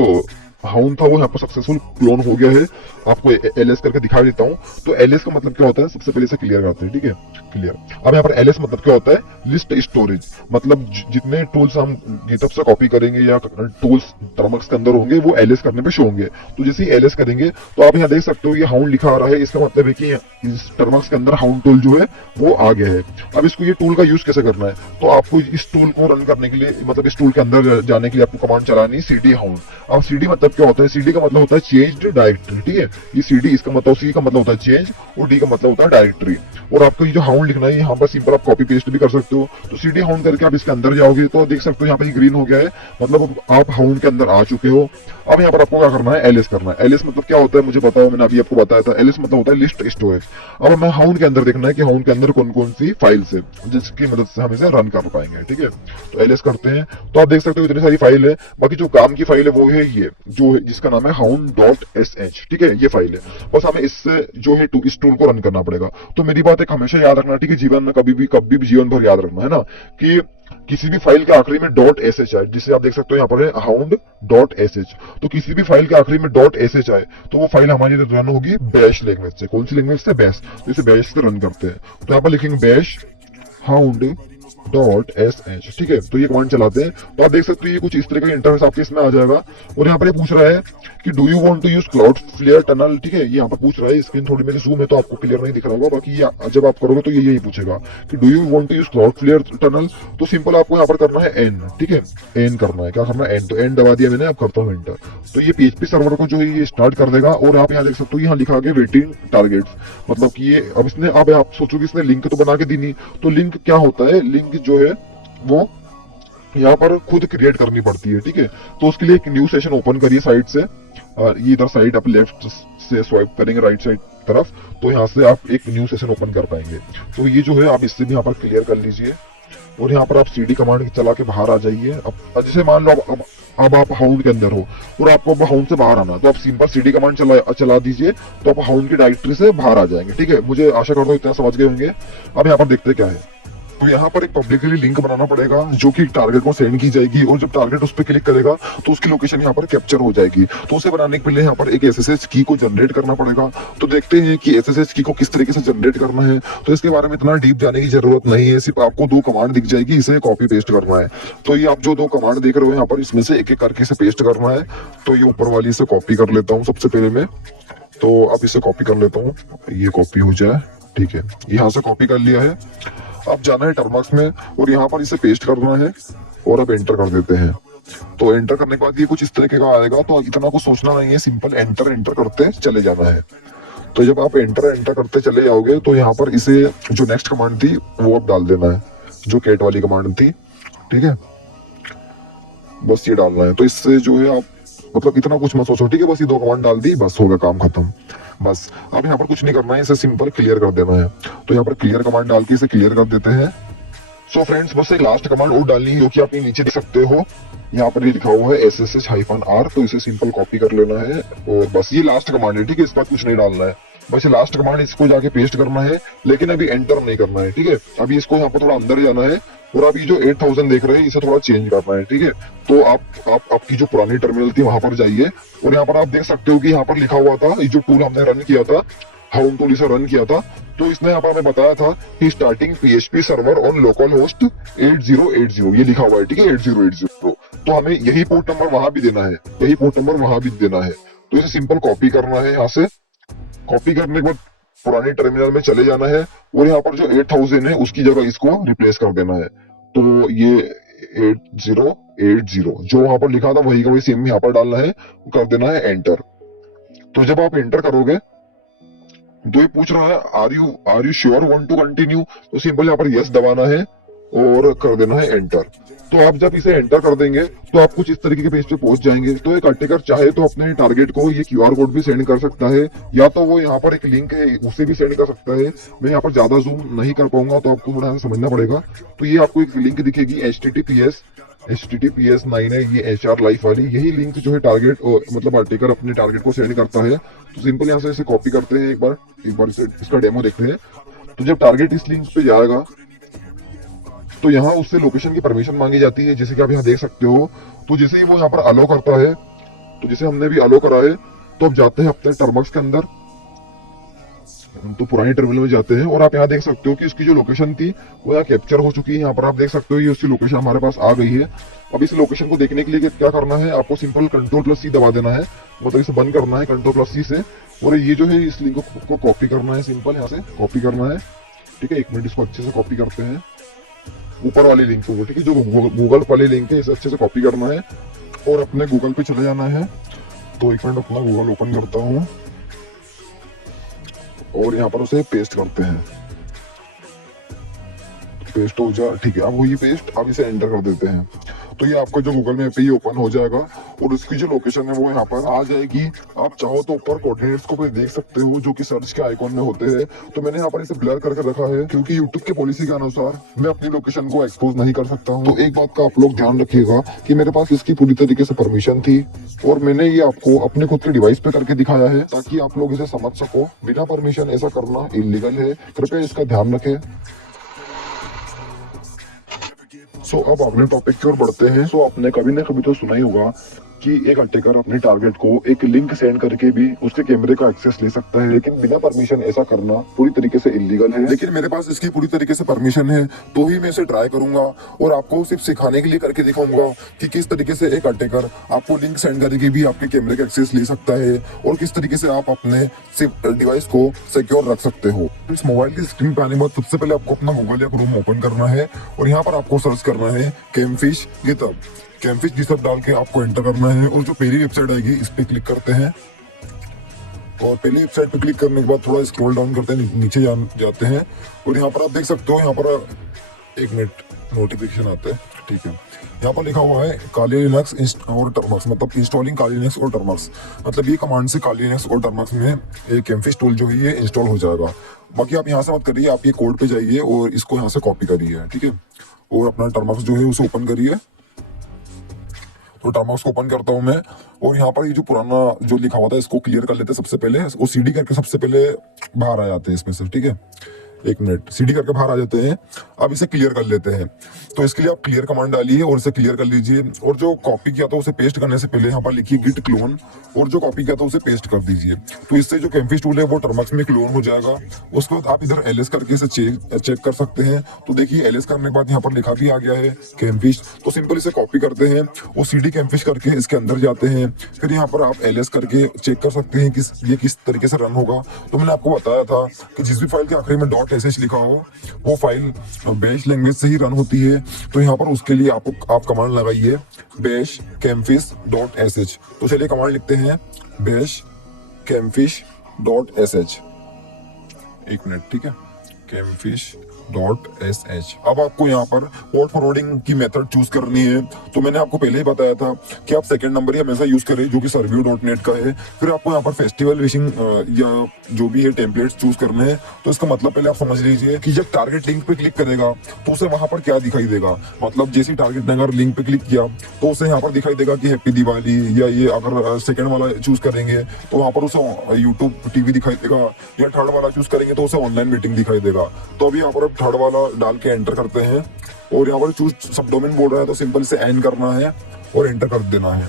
हाउंड था वो यहाँ पर सक्सेसफुल क्लोन हो गया है। आपको एलएस करके दिखा देता हूँ। तो एलएस का मतलब क्या होता है, सबसे पहले से क्लियर करते हैं, ठीक है। क्लियर। अब यहाँ पर एलएस मतलब क्या होता है, लिस्ट स्टोरेज, मतलब जितने टूल्स हम गिटहब से कॉपी करेंगे या टूल्स टर्मक्स के अंदर होंगे वो एलएस करने पे शो होंगे। तो जैसे ही एलएस करेंगे तो आप यहाँ देख सकते हो ये हाउंड लिखा आ रहा है, इसका मतलब है कि इस टर्मक्स के अंदर हाउंड टूल जो है वो आ गया है। अब इसको ये टूल का यूज कैसे करना है, तो आपको इस टूल को रन करने के लिए, मतलब इस टूल के अंदर जाने के लिए आपको कमांड चलानी cd हाउंड। अब cd मतलब क्या होता है, cd का मतलब होता है चेंज डायरेक्टरी, ठीक है। ये cd इसका मतलब, c का मतलब होता है चेंज और d का मतलब होता है डायरेक्टरी। और आपको ये जो हाउंड लिखना है यहाँ पर सिंपल आप कॉपी पेस्ट भी कर सकते हो। तो cd हाउंड करके आप इसके अंदर जाओगे तो देख सकते हो यहाँ पे ग्रीन हो गया है, मतलब आप हाउंड के अंदर आ चुके हो। अब यहाँ पर आपको क्या करना है, एलएस करना है। एलएस मतलब क्या होता है मुझे पता है, मैंने अभी आपको बताया था। एलएस मतलब होता है लिस्ट स्टोरेज। अब हमें हाउंड के अंदर देखना है कि हाउंड के अंदर कौन कौन सी फाइल्स है जिसकी मदद से हम इसे रन कर पाएंगे, ठीक है। तो एलएस करते हैं तो आप देख सकते हो इतनी सारी फाइल है। बाकी जो काम की फाइल है वो है ये जो जिसका नाम है hound.sh, ठीक है, ये फाइल है। बस हमें इससे जो है इस टूल को रन करना पड़ेगा। तो मेरी बात एक हमेशा याद रखना, ठीक है, जीवन में कभी भी जीवन भर याद रखना है ना, कि किसी भी फाइल के आखिरी में .sh आए, जिसे आप देख सकते हो यहाँ पर है hound.sh। तो किसी भी फाइल के आखिरी में .sh आए तो वो फाइल हमारी रन होगी बैश लैंग्वेज से। कौन सी लैंग्वेज से, बैश। तो इसे बैश से रन करते हैं। तो यहाँ पर लिखेंगे बैश hound.sh, ठीक है। तो ये कमांड चलाते हैं तो आप देख सकते हो ये कुछ इस तरह का इंटरफेस आपके इसमें आ जाएगा। और यहाँ पर ये पूछ रहा है कि do you want to use Cloudflare tunnel, ठीक है। ये यहाँ पर पूछ रहा है, स्क्रीन थोड़ी मेरी जूम है तो आपको क्लियर नहीं दिख रहा होगा, बाकी जब आप करोगे तो ये यही पूछेगा कि do you want to use Cloudflare tunnel. तो सिंपल आपको यहाँ पर करना है एन, ठीक है, एन करना है। क्या करना है, एन। तो एन दबा दिया मैंने, अब करता हूँ एंटर। तो ये पीएचपी सर्वर को जो है ये स्टार्ट कर देगा। और आप यहाँ देख सकते हो यहाँ लिखा गया वेटिंग टारगेट, मतलब कि ये अब इसने, अब आप सोचोगे इसने लिंक तो बना के दी नहीं। तो लिंक क्या होता है, लिंक जो है वो यहाँ पर खुद क्रिएट करनी पड़ती है, ठीक है। तो उसके लिए एक न्यू सेशन ओपन करिए साइड से। ये इधर साइड आप लेफ्ट से स्वाइप करेंगे राइट साइड तरफ, तो यहाँ से आप एक न्यू सेशन ओपन कर पाएंगे। तो ये जो है आप इससे भी यहाँ पर क्लियर कर लीजिए। और यहाँ पर आप cd कमांड चला के बाहर आ जाइए। अब जैसे मान लो अब आप हाउंड के अंदर हो और आपको अब हाउंड से बाहर आना, तो आप सिंपल cd कमांड चला दीजिए तो आप हाउंड की डायरेक्टरी से बाहर आ जाएंगे, ठीक है। मुझे आशा करता हूँ इतना समझ गए होंगे। अब यहाँ पर देखते क्या है, तो यहाँ पर एक पब्लिकली लिंक बनाना पड़ेगा जो कि टारगेट को सेंड की जाएगी। और जब टारगेट उस पर क्लिक करेगा तो उसकी लोकेशन यहाँ पर कैप्चर हो जाएगी। तो उसे बनाने के पहले यहाँ पर एक एसएसएच की को जनरेट करना पड़ेगा। तो देखते हैं कि एसएसएच की को किस तरीके से जनरेट करना है। तो इसके बारे में इतना डीप जाने की जरूरत नहीं है, सिर्फ आपको 2 कमांड दिख जाएगी, इसे कॉपी पेस्ट करना है। तो ये आप जो 2 कमांड देख रहे हो यहाँ पर, इसमें से एक एक करके इसे पेस्ट करना है। तो ये ऊपर वाली से कॉपी कर लेता हूँ सबसे पहले मैं। तो अब इसे कॉपी कर लेता हूँ, ये कॉपी हो जाए, ठीक है। यहाँ से कॉपी कर लिया है। अब जाना है टर्मक्स में और यहाँ पर इसे पेस्ट करना है और अब एंटर कर देते हैं। तो एंटर करने के बाद ये कुछ इस तरीके का आएगा। तो इतना कुछ सोचना नहीं है, सिंपल एंटर करते चले जाना है। तो जब आप एंटर करते चले जाओगे तो यहाँ पर इसे जो नेक्स्ट कमांड थी वो अब डाल देना है, जो कैट वाली कमांड थी, ठीक है। बस ये डालना है। तो इससे जो है आप, मतलब इतना कुछ मत सोचो, ठीक है। बस ये 2 कमांड डाल दी, बस हो गया काम खत्म। बस अब यहाँ पर कुछ नहीं करना है, इसे सिंपल क्लियर कर देना है। तो यहाँ पर क्लियर कमांड डाल के इसे क्लियर कर देते हैं। सो फ्रेंड्स, बस एक लास्ट कमांड और डालनी है जो कि आप नीचे देख सकते हो। यहाँ पर ये लिखा हुआ है SSH-R। तो इसे सिंपल कॉपी कर लेना है और बस ये लास्ट कमांड है, ठीक है। इस पर कुछ नहीं डालना है, बस ये लास्ट कमांड, इसको जाके पेस्ट करना है। लेकिन अभी एंटर नहीं करना है, ठीक है। अभी इसको यहाँ पर थोड़ा अंदर जाना है और अभी जो 8000 देख रहे हैं इसे थोड़ा चेंज करना है, ठीक है। तो आप आपकी जो पुरानी टर्मिनल थी वहां पर जाइए और यहाँ पर आप देख सकते हो कि यहाँ पर लिखा हुआ था, ये जो टूल हमने रन किया था, हाउंड टूल इसे रन किया था, तो इसने यहाँ पर हमें बताया था कि starting PHP server on local host 8080, ये लिखा हुआ है, ठीक है, 8080। तो हमें यही पोर्ट नंबर वहां भी देना है, यही पोर्ट नंबर वहां भी देना है। तो इसे सिंपल कॉपी करना है। यहाँ से कॉपी करने के बाद पुरानी टर्मिनल में चले जाना है और यहाँ पर जो 8000 है उसकी जगह इसको रिप्लेस कर देना है। तो ये 8080 जो वहां पर लिखा था वही का वही सेम यहाँ पर डालना है, कर देना है एंटर। तो जब आप एंटर करोगे तो ये पूछ रहा है are you sure want to continue. तो सिंपल यहाँ पर यस दबाना है और कर देना है एंटर। तो आप जब इसे एंटर कर देंगे तो आप कुछ इस तरीके के पेज पे पहुंच जाएंगे। तो एक अटैकर चाहे तो अपने टारगेट को ये QR कोड भी सेंड कर सकता है, या तो वो यहाँ पर एक लिंक है उसे भी सेंड कर सकता है। मैं यहाँ पर ज्यादा जूम नहीं कर पाऊंगा तो आपको थोड़ा समझना पड़ेगा। तो ये आपको एक लिंक दिखेगी HTTPS 9 है ये HR लाइफ वाली, यही लिंक जो है टारगेट मतलब अटैकर अपने टारगेट को सेंड करता है। तो सिंपल यहाँ से इसे कॉपी करते हैं, एक बार इसका डेमो देखते हैं। तो जब टारगेट इस लिंक पे जाएगा तो यहाँ उससे लोकेशन की परमिशन मांगी जाती है, जैसे कि आप यहाँ देख सकते हो। तो जैसे ही वो यहाँ पर अलो करता है तो जैसे हमने भी अलो करा है, तो अब जाते हैं अपने टर्मक्स के अंदर। तो पुरानी टर्मिनल में जाते हैं और आप यहाँ देख सकते हो कि इसकी जो लोकेशन थी वो यहाँ कैप्चर हो चुकी है। यहाँ पर आप देख सकते हो ये उसकी लोकेशन हमारे पास आ गई है। अब इस लोकेशन को देखने के लिए क्या करना है, आपको सिंपल Ctrl+C दबा देना है, मतलब इसे बंद करना है Ctrl+C से। और ये जो है इस लिंक को कॉपी करना है, सिंपल यहाँ से कॉपी करना है। ठीक है, 1 मिनट इसको अच्छे से कॉपी करते हैं, ऊपर वाली लिंक को। ठीक है, जो गूगल वाली लिंक है इसे अच्छे से कॉपी करना है और अपने गूगल पे चले जाना है। तो 1 मिनट अपना गूगल ओपन करता हूँ और यहाँ पर उसे पेस्ट करते हैं। पेस्ट हो जा, ठीक है, अब वही पेस्ट, अब इसे एंटर कर देते हैं। तो ये आपका जो गूगल मैप है ये ओपन हो जाएगा और उसकी जो लोकेशन है वो यहाँ पर आ जाएगी। आप चाहो तो ऊपर कोऑर्डिनेट्स को भी देख सकते हो जो कि सर्च के आइकॉन में होते हैं। तो मैंने यहाँ पर इसे ब्लर करके रखा है क्योंकि यूट्यूब के पॉलिसी के अनुसार मैं अपनी लोकेशन को एक्सपोज नहीं कर सकता हूँ। तो एक बात का आप लोग ध्यान रखिएगा कि मेरे पास इसकी पूरी तरीके से परमिशन थी और मैंने ये आपको अपने खुद के डिवाइस पे करके दिखाया है ताकि आप लोग इसे समझ सको। बिना परमिशन ऐसा करना इलीगल है, कृपया इसका ध्यान रखें। सो अब अगले टॉपिक की ओर बढ़ते हैं। सो आपने कभी ना कभी तो सुना ही होगा कि एक अटैकर अपने टारगेट को एक लिंक सेंड करके भी उसके कैमरे का एक्सेस ले सकता है, लेकिन बिना परमिशन ऐसा करना पूरी तरीके से इलीगल है। लेकिन मेरे पास इसकी पूरी तरीके से परमिशन है, तो ही मैं इसे ट्राई करूंगा और आपको सिर्फ सिखाने के लिए करके दिखाऊंगा कि किस तरीके से एक अटैकर आपको लिंक सेंड करके भी आपके कैमरे का एक्सेस ले सकता है और किस तरीके से आप अपने डिवाइस को सिक्योर रख सकते हो। इस मोबाइल की स्क्रीन पे आने के बाद सबसे पहले आपको अपना गूगल या क्रोम ओपन करना है और यहाँ पर आपको सर्च करना है कैमफिश गिटहब। कैमफिश गिटहब डाल के आपको एंटर करना है और जो पहली वेबसाइट आएगी इस पे क्लिक करते हैं। और पहली वेबसाइट पे क्लिक करने के बाद थोड़ा स्क्रॉल डाउन करते हैं, नीचे जाते हैं और यहाँ पर आप देख सकते हो, यहाँ पर 1 मिनट नोटिफिकेशन आता है। ठीक है, यहाँ पर लिखा हुआ है काली लिनक्स और टर्मक्स, मतलब इंस्टॉलिंग काली लिनक्स और टर्मक्स। मतलब ये कमांड से काली लिनक्स और टर्मक्स में एक कैमफिश टूल जो है ये इंस्टॉल हो जाएगा। बाकी आप यहाँ से मत करिए, आप ये कोड पे जाइए और इसको यहाँ से कॉपी करिए। ठीक है, और अपना टर्मक्स जो है उसे ओपन करिए। तो टर्मक्स को ओपन करता हूँ मैं और यहाँ पर ये जो पुराना जो लिखा हुआ था इसको क्लियर कर लेते हैं सबसे पहले। वो सीडी करके सबसे पहले बाहर आ जाते हैं इसमें से। ठीक है, 1 मिनट सीडी करके बाहर आ जाते हैं। अब इसे क्लियर कर लेते हैं। तो इसके लिए आप क्लियर कमांड डालिए और इसे क्लियर कर लीजिए और जो कॉपी किया था उसे पेस्ट करने से पहले यहाँ पर लिखिए गिट क्लोन और जो कॉपी किया था उसे पेस्ट कर दीजिए। तो इससे जो कैमफिश टूल है वो टर्मक्स में क्लोन हो जाएगा। उसके बाद आप इधर एलएस करके इसे चेक कर सकते हैं। तो देखिए एलएस करने के बाद यहाँ पर लिखा भी आ गया है कैमफिश। तो सिंपल इसे कॉपी करते हैं और सीडी कैमफिश करके इसके अंदर जाते हैं। फिर यहाँ पर आप एलएस करके चेक कर सकते हैं कि ये किस तरीके से रन होगा। तो मैंने आपको बताया था कि जिस भी फाइल के आखिरी में .sh लिखा हो वो फाइल बैश लैंग्वेज से ही रन होती है। तो यहाँ पर उसके लिए आप कमांड लगाइए bash campfish.sh। तो चलिए कमांड लिखते हैं bash campfish.sh। 1 मिनट, ठीक है, campfish.sh। अब आपको यहाँ पर पोर्ट फॉरवर्डिंग की मेथड चूज करनी है। तो मैंने आपको पहले ही बताया था कि आप सेकंड नंबर या हमेशा यूज करें जो कि सर्वियो.net का है। फिर आपको यहाँ पर फेस्टिवल विशिंग या जो भी है टेम्पलेट्स चूज करने हैं। तो इसका मतलब पहले आप समझ लीजिए कि जब टारगेट लिंक पे क्लिक करेगा तो उसे वहां पर क्या दिखाई देगा। मतलब जैसे टारगेट ने अगर लिंक पे क्लिक किया तो उसे यहाँ पर दिखाई देगा कि हैप्पी दिवाली, या ये अगर सेकंड वाला चूज करेंगे तो वहां पर उसे यूट्यूब टीवी दिखाई देगा, या थर्ड वाला चूज करेंगे तो उसे ऑनलाइन मीटिंग दिखाई देगा। तो अभी यहाँ पर थर्ड वाला डाल के एंटर करते हैं और यहाँ पर चूज सब डोमेन बोल रहा है तो सिंपल से एन करना है और एंटर कर देना है।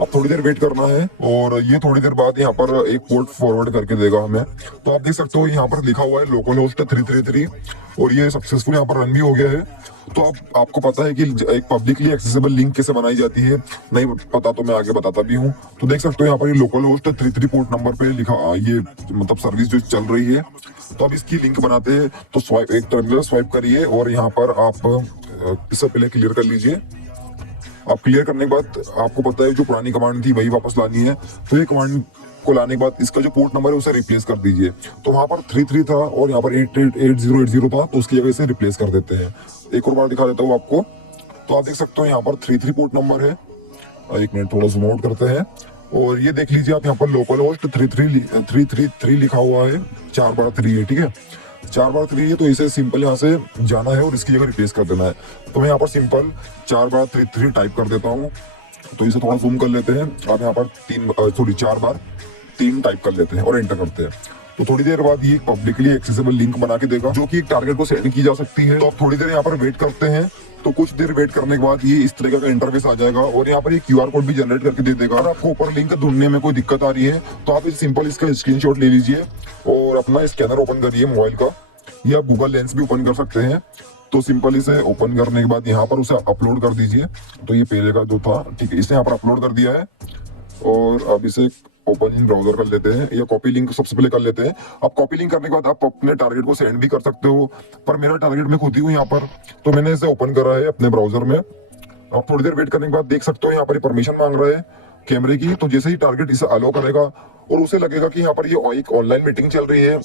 अब थोड़ी देर वेट करना है और ये थोड़ी देर बाद यहाँ पर एक पोर्ट फॉरवर्ड करके देगा हमें। तो आप देख सकते हो यहाँ पर लिखा हुआ है लोकल होस्ट 333 और ये सक्सेसफुल यहाँ पर रन भी हो गया है। तो आपको पता है कि एक पब्लिकली एक्सेसिबल लिंक कैसे बनाई जाती है, नहीं पता तो मैं आगे बताता भी हूँ। तो देख सकते हो यहाँ पर ये लोकल होस्ट 33 पोर्ट नंबर पे लिखा, ये मतलब सर्विस जो चल रही है। तो अब इसकी लिंक बनाते हैं। तो स्वाइप, एक टर्मिनल स्वाइप करिए और यहाँ पर आप इससे पहले क्लियर कर लीजिए। आप क्लियर करने के बाद आपको पता है जो पुरानी कमांड थी वही वापस लानी है। तो ये कमांड को लाने के बाद इसका जो पोर्ट नंबर है उसे रिप्लेस कर दीजिए। तो वहां पर 33 था और यहाँ पर 888080 था, तो उसकी जगह से रिप्लेस कर देते हैं। एक और बार दिखा देता हूँ आपको। तो आप देख सकते हो यहाँ पर 33 पोर्ट नंबर है। 1 मिनट थोड़ा जूम आउट करते हैं और ये देख लीजिए आप यहाँ पर लोकल होस्ट 333 लिखा हुआ है, 4 बार 3 है। ठीक है, 4 बार 3 है। तो इसे सिंपल यहाँ से जाना है और इसकी जगह रिप्लेस कर देना है। तो मैं यहाँ पर सिंपल 4 बार 3 टाइप कर देता हूँ। तो इसे थोड़ा जूम कर लेते हैं। आप यहाँ पर 4 बार 3 टाइप कर लेते हैं और एंटर करते हैं। तो थोड़ी देर बाद ये पब्लिकली एक्सेसिबल लिंक बना के देगा जो कि एक टारगेट को सेंड की जा सकती है। तो आप थोड़ी देर यहाँ पर वेट करते हैं तो कुछ देर वेट करने के बाद ये इस तरीके का इंटरफेस आ जाएगा और यहाँ पर ये क्यूआर कोड भी जनरेट करके दे देगा। अगर आपको ऊपर लिंक ढूंढने में कोई दिक्कत आ रही है तो आप इस सिंपल इसका स्क्रीनशॉट ले लीजिए और अपना स्कैनर ओपन करिए मोबाइल का, या आप गूगल लेंस भी ओपन कर सकते हैं। तो सिंपल इसे ओपन करने के बाद यहाँ पर उसे अपलोड कर दीजिए। तो ये पहले का जो था, ठीक है, इसे यहाँ पर अपलोड कर दिया है और अब इसे ओपन इन ब्राउजर कर लेते हैं या कॉपी लिंक सबसे पहले कर लेते हैं। अब कॉपी लिंक करने के बाद आप अपने टारगेट को सेंड भी कर सकते हो, पर मेरा टारगेट मैं खुद ही हूँ यहाँ पर, तो मैंने इसे ओपन करा है अपने ब्राउजर में। आप थोड़ी देर वेट करने के बाद देख सकते हो यहाँ पर परमिशन मांग रहा है कैमरे की। तो जैसे ही टारगेट इसे अलाउ करेगा और उसे लगेगा कि यहाँ पर ये एक ऑनलाइन मीटिंग चल रही है,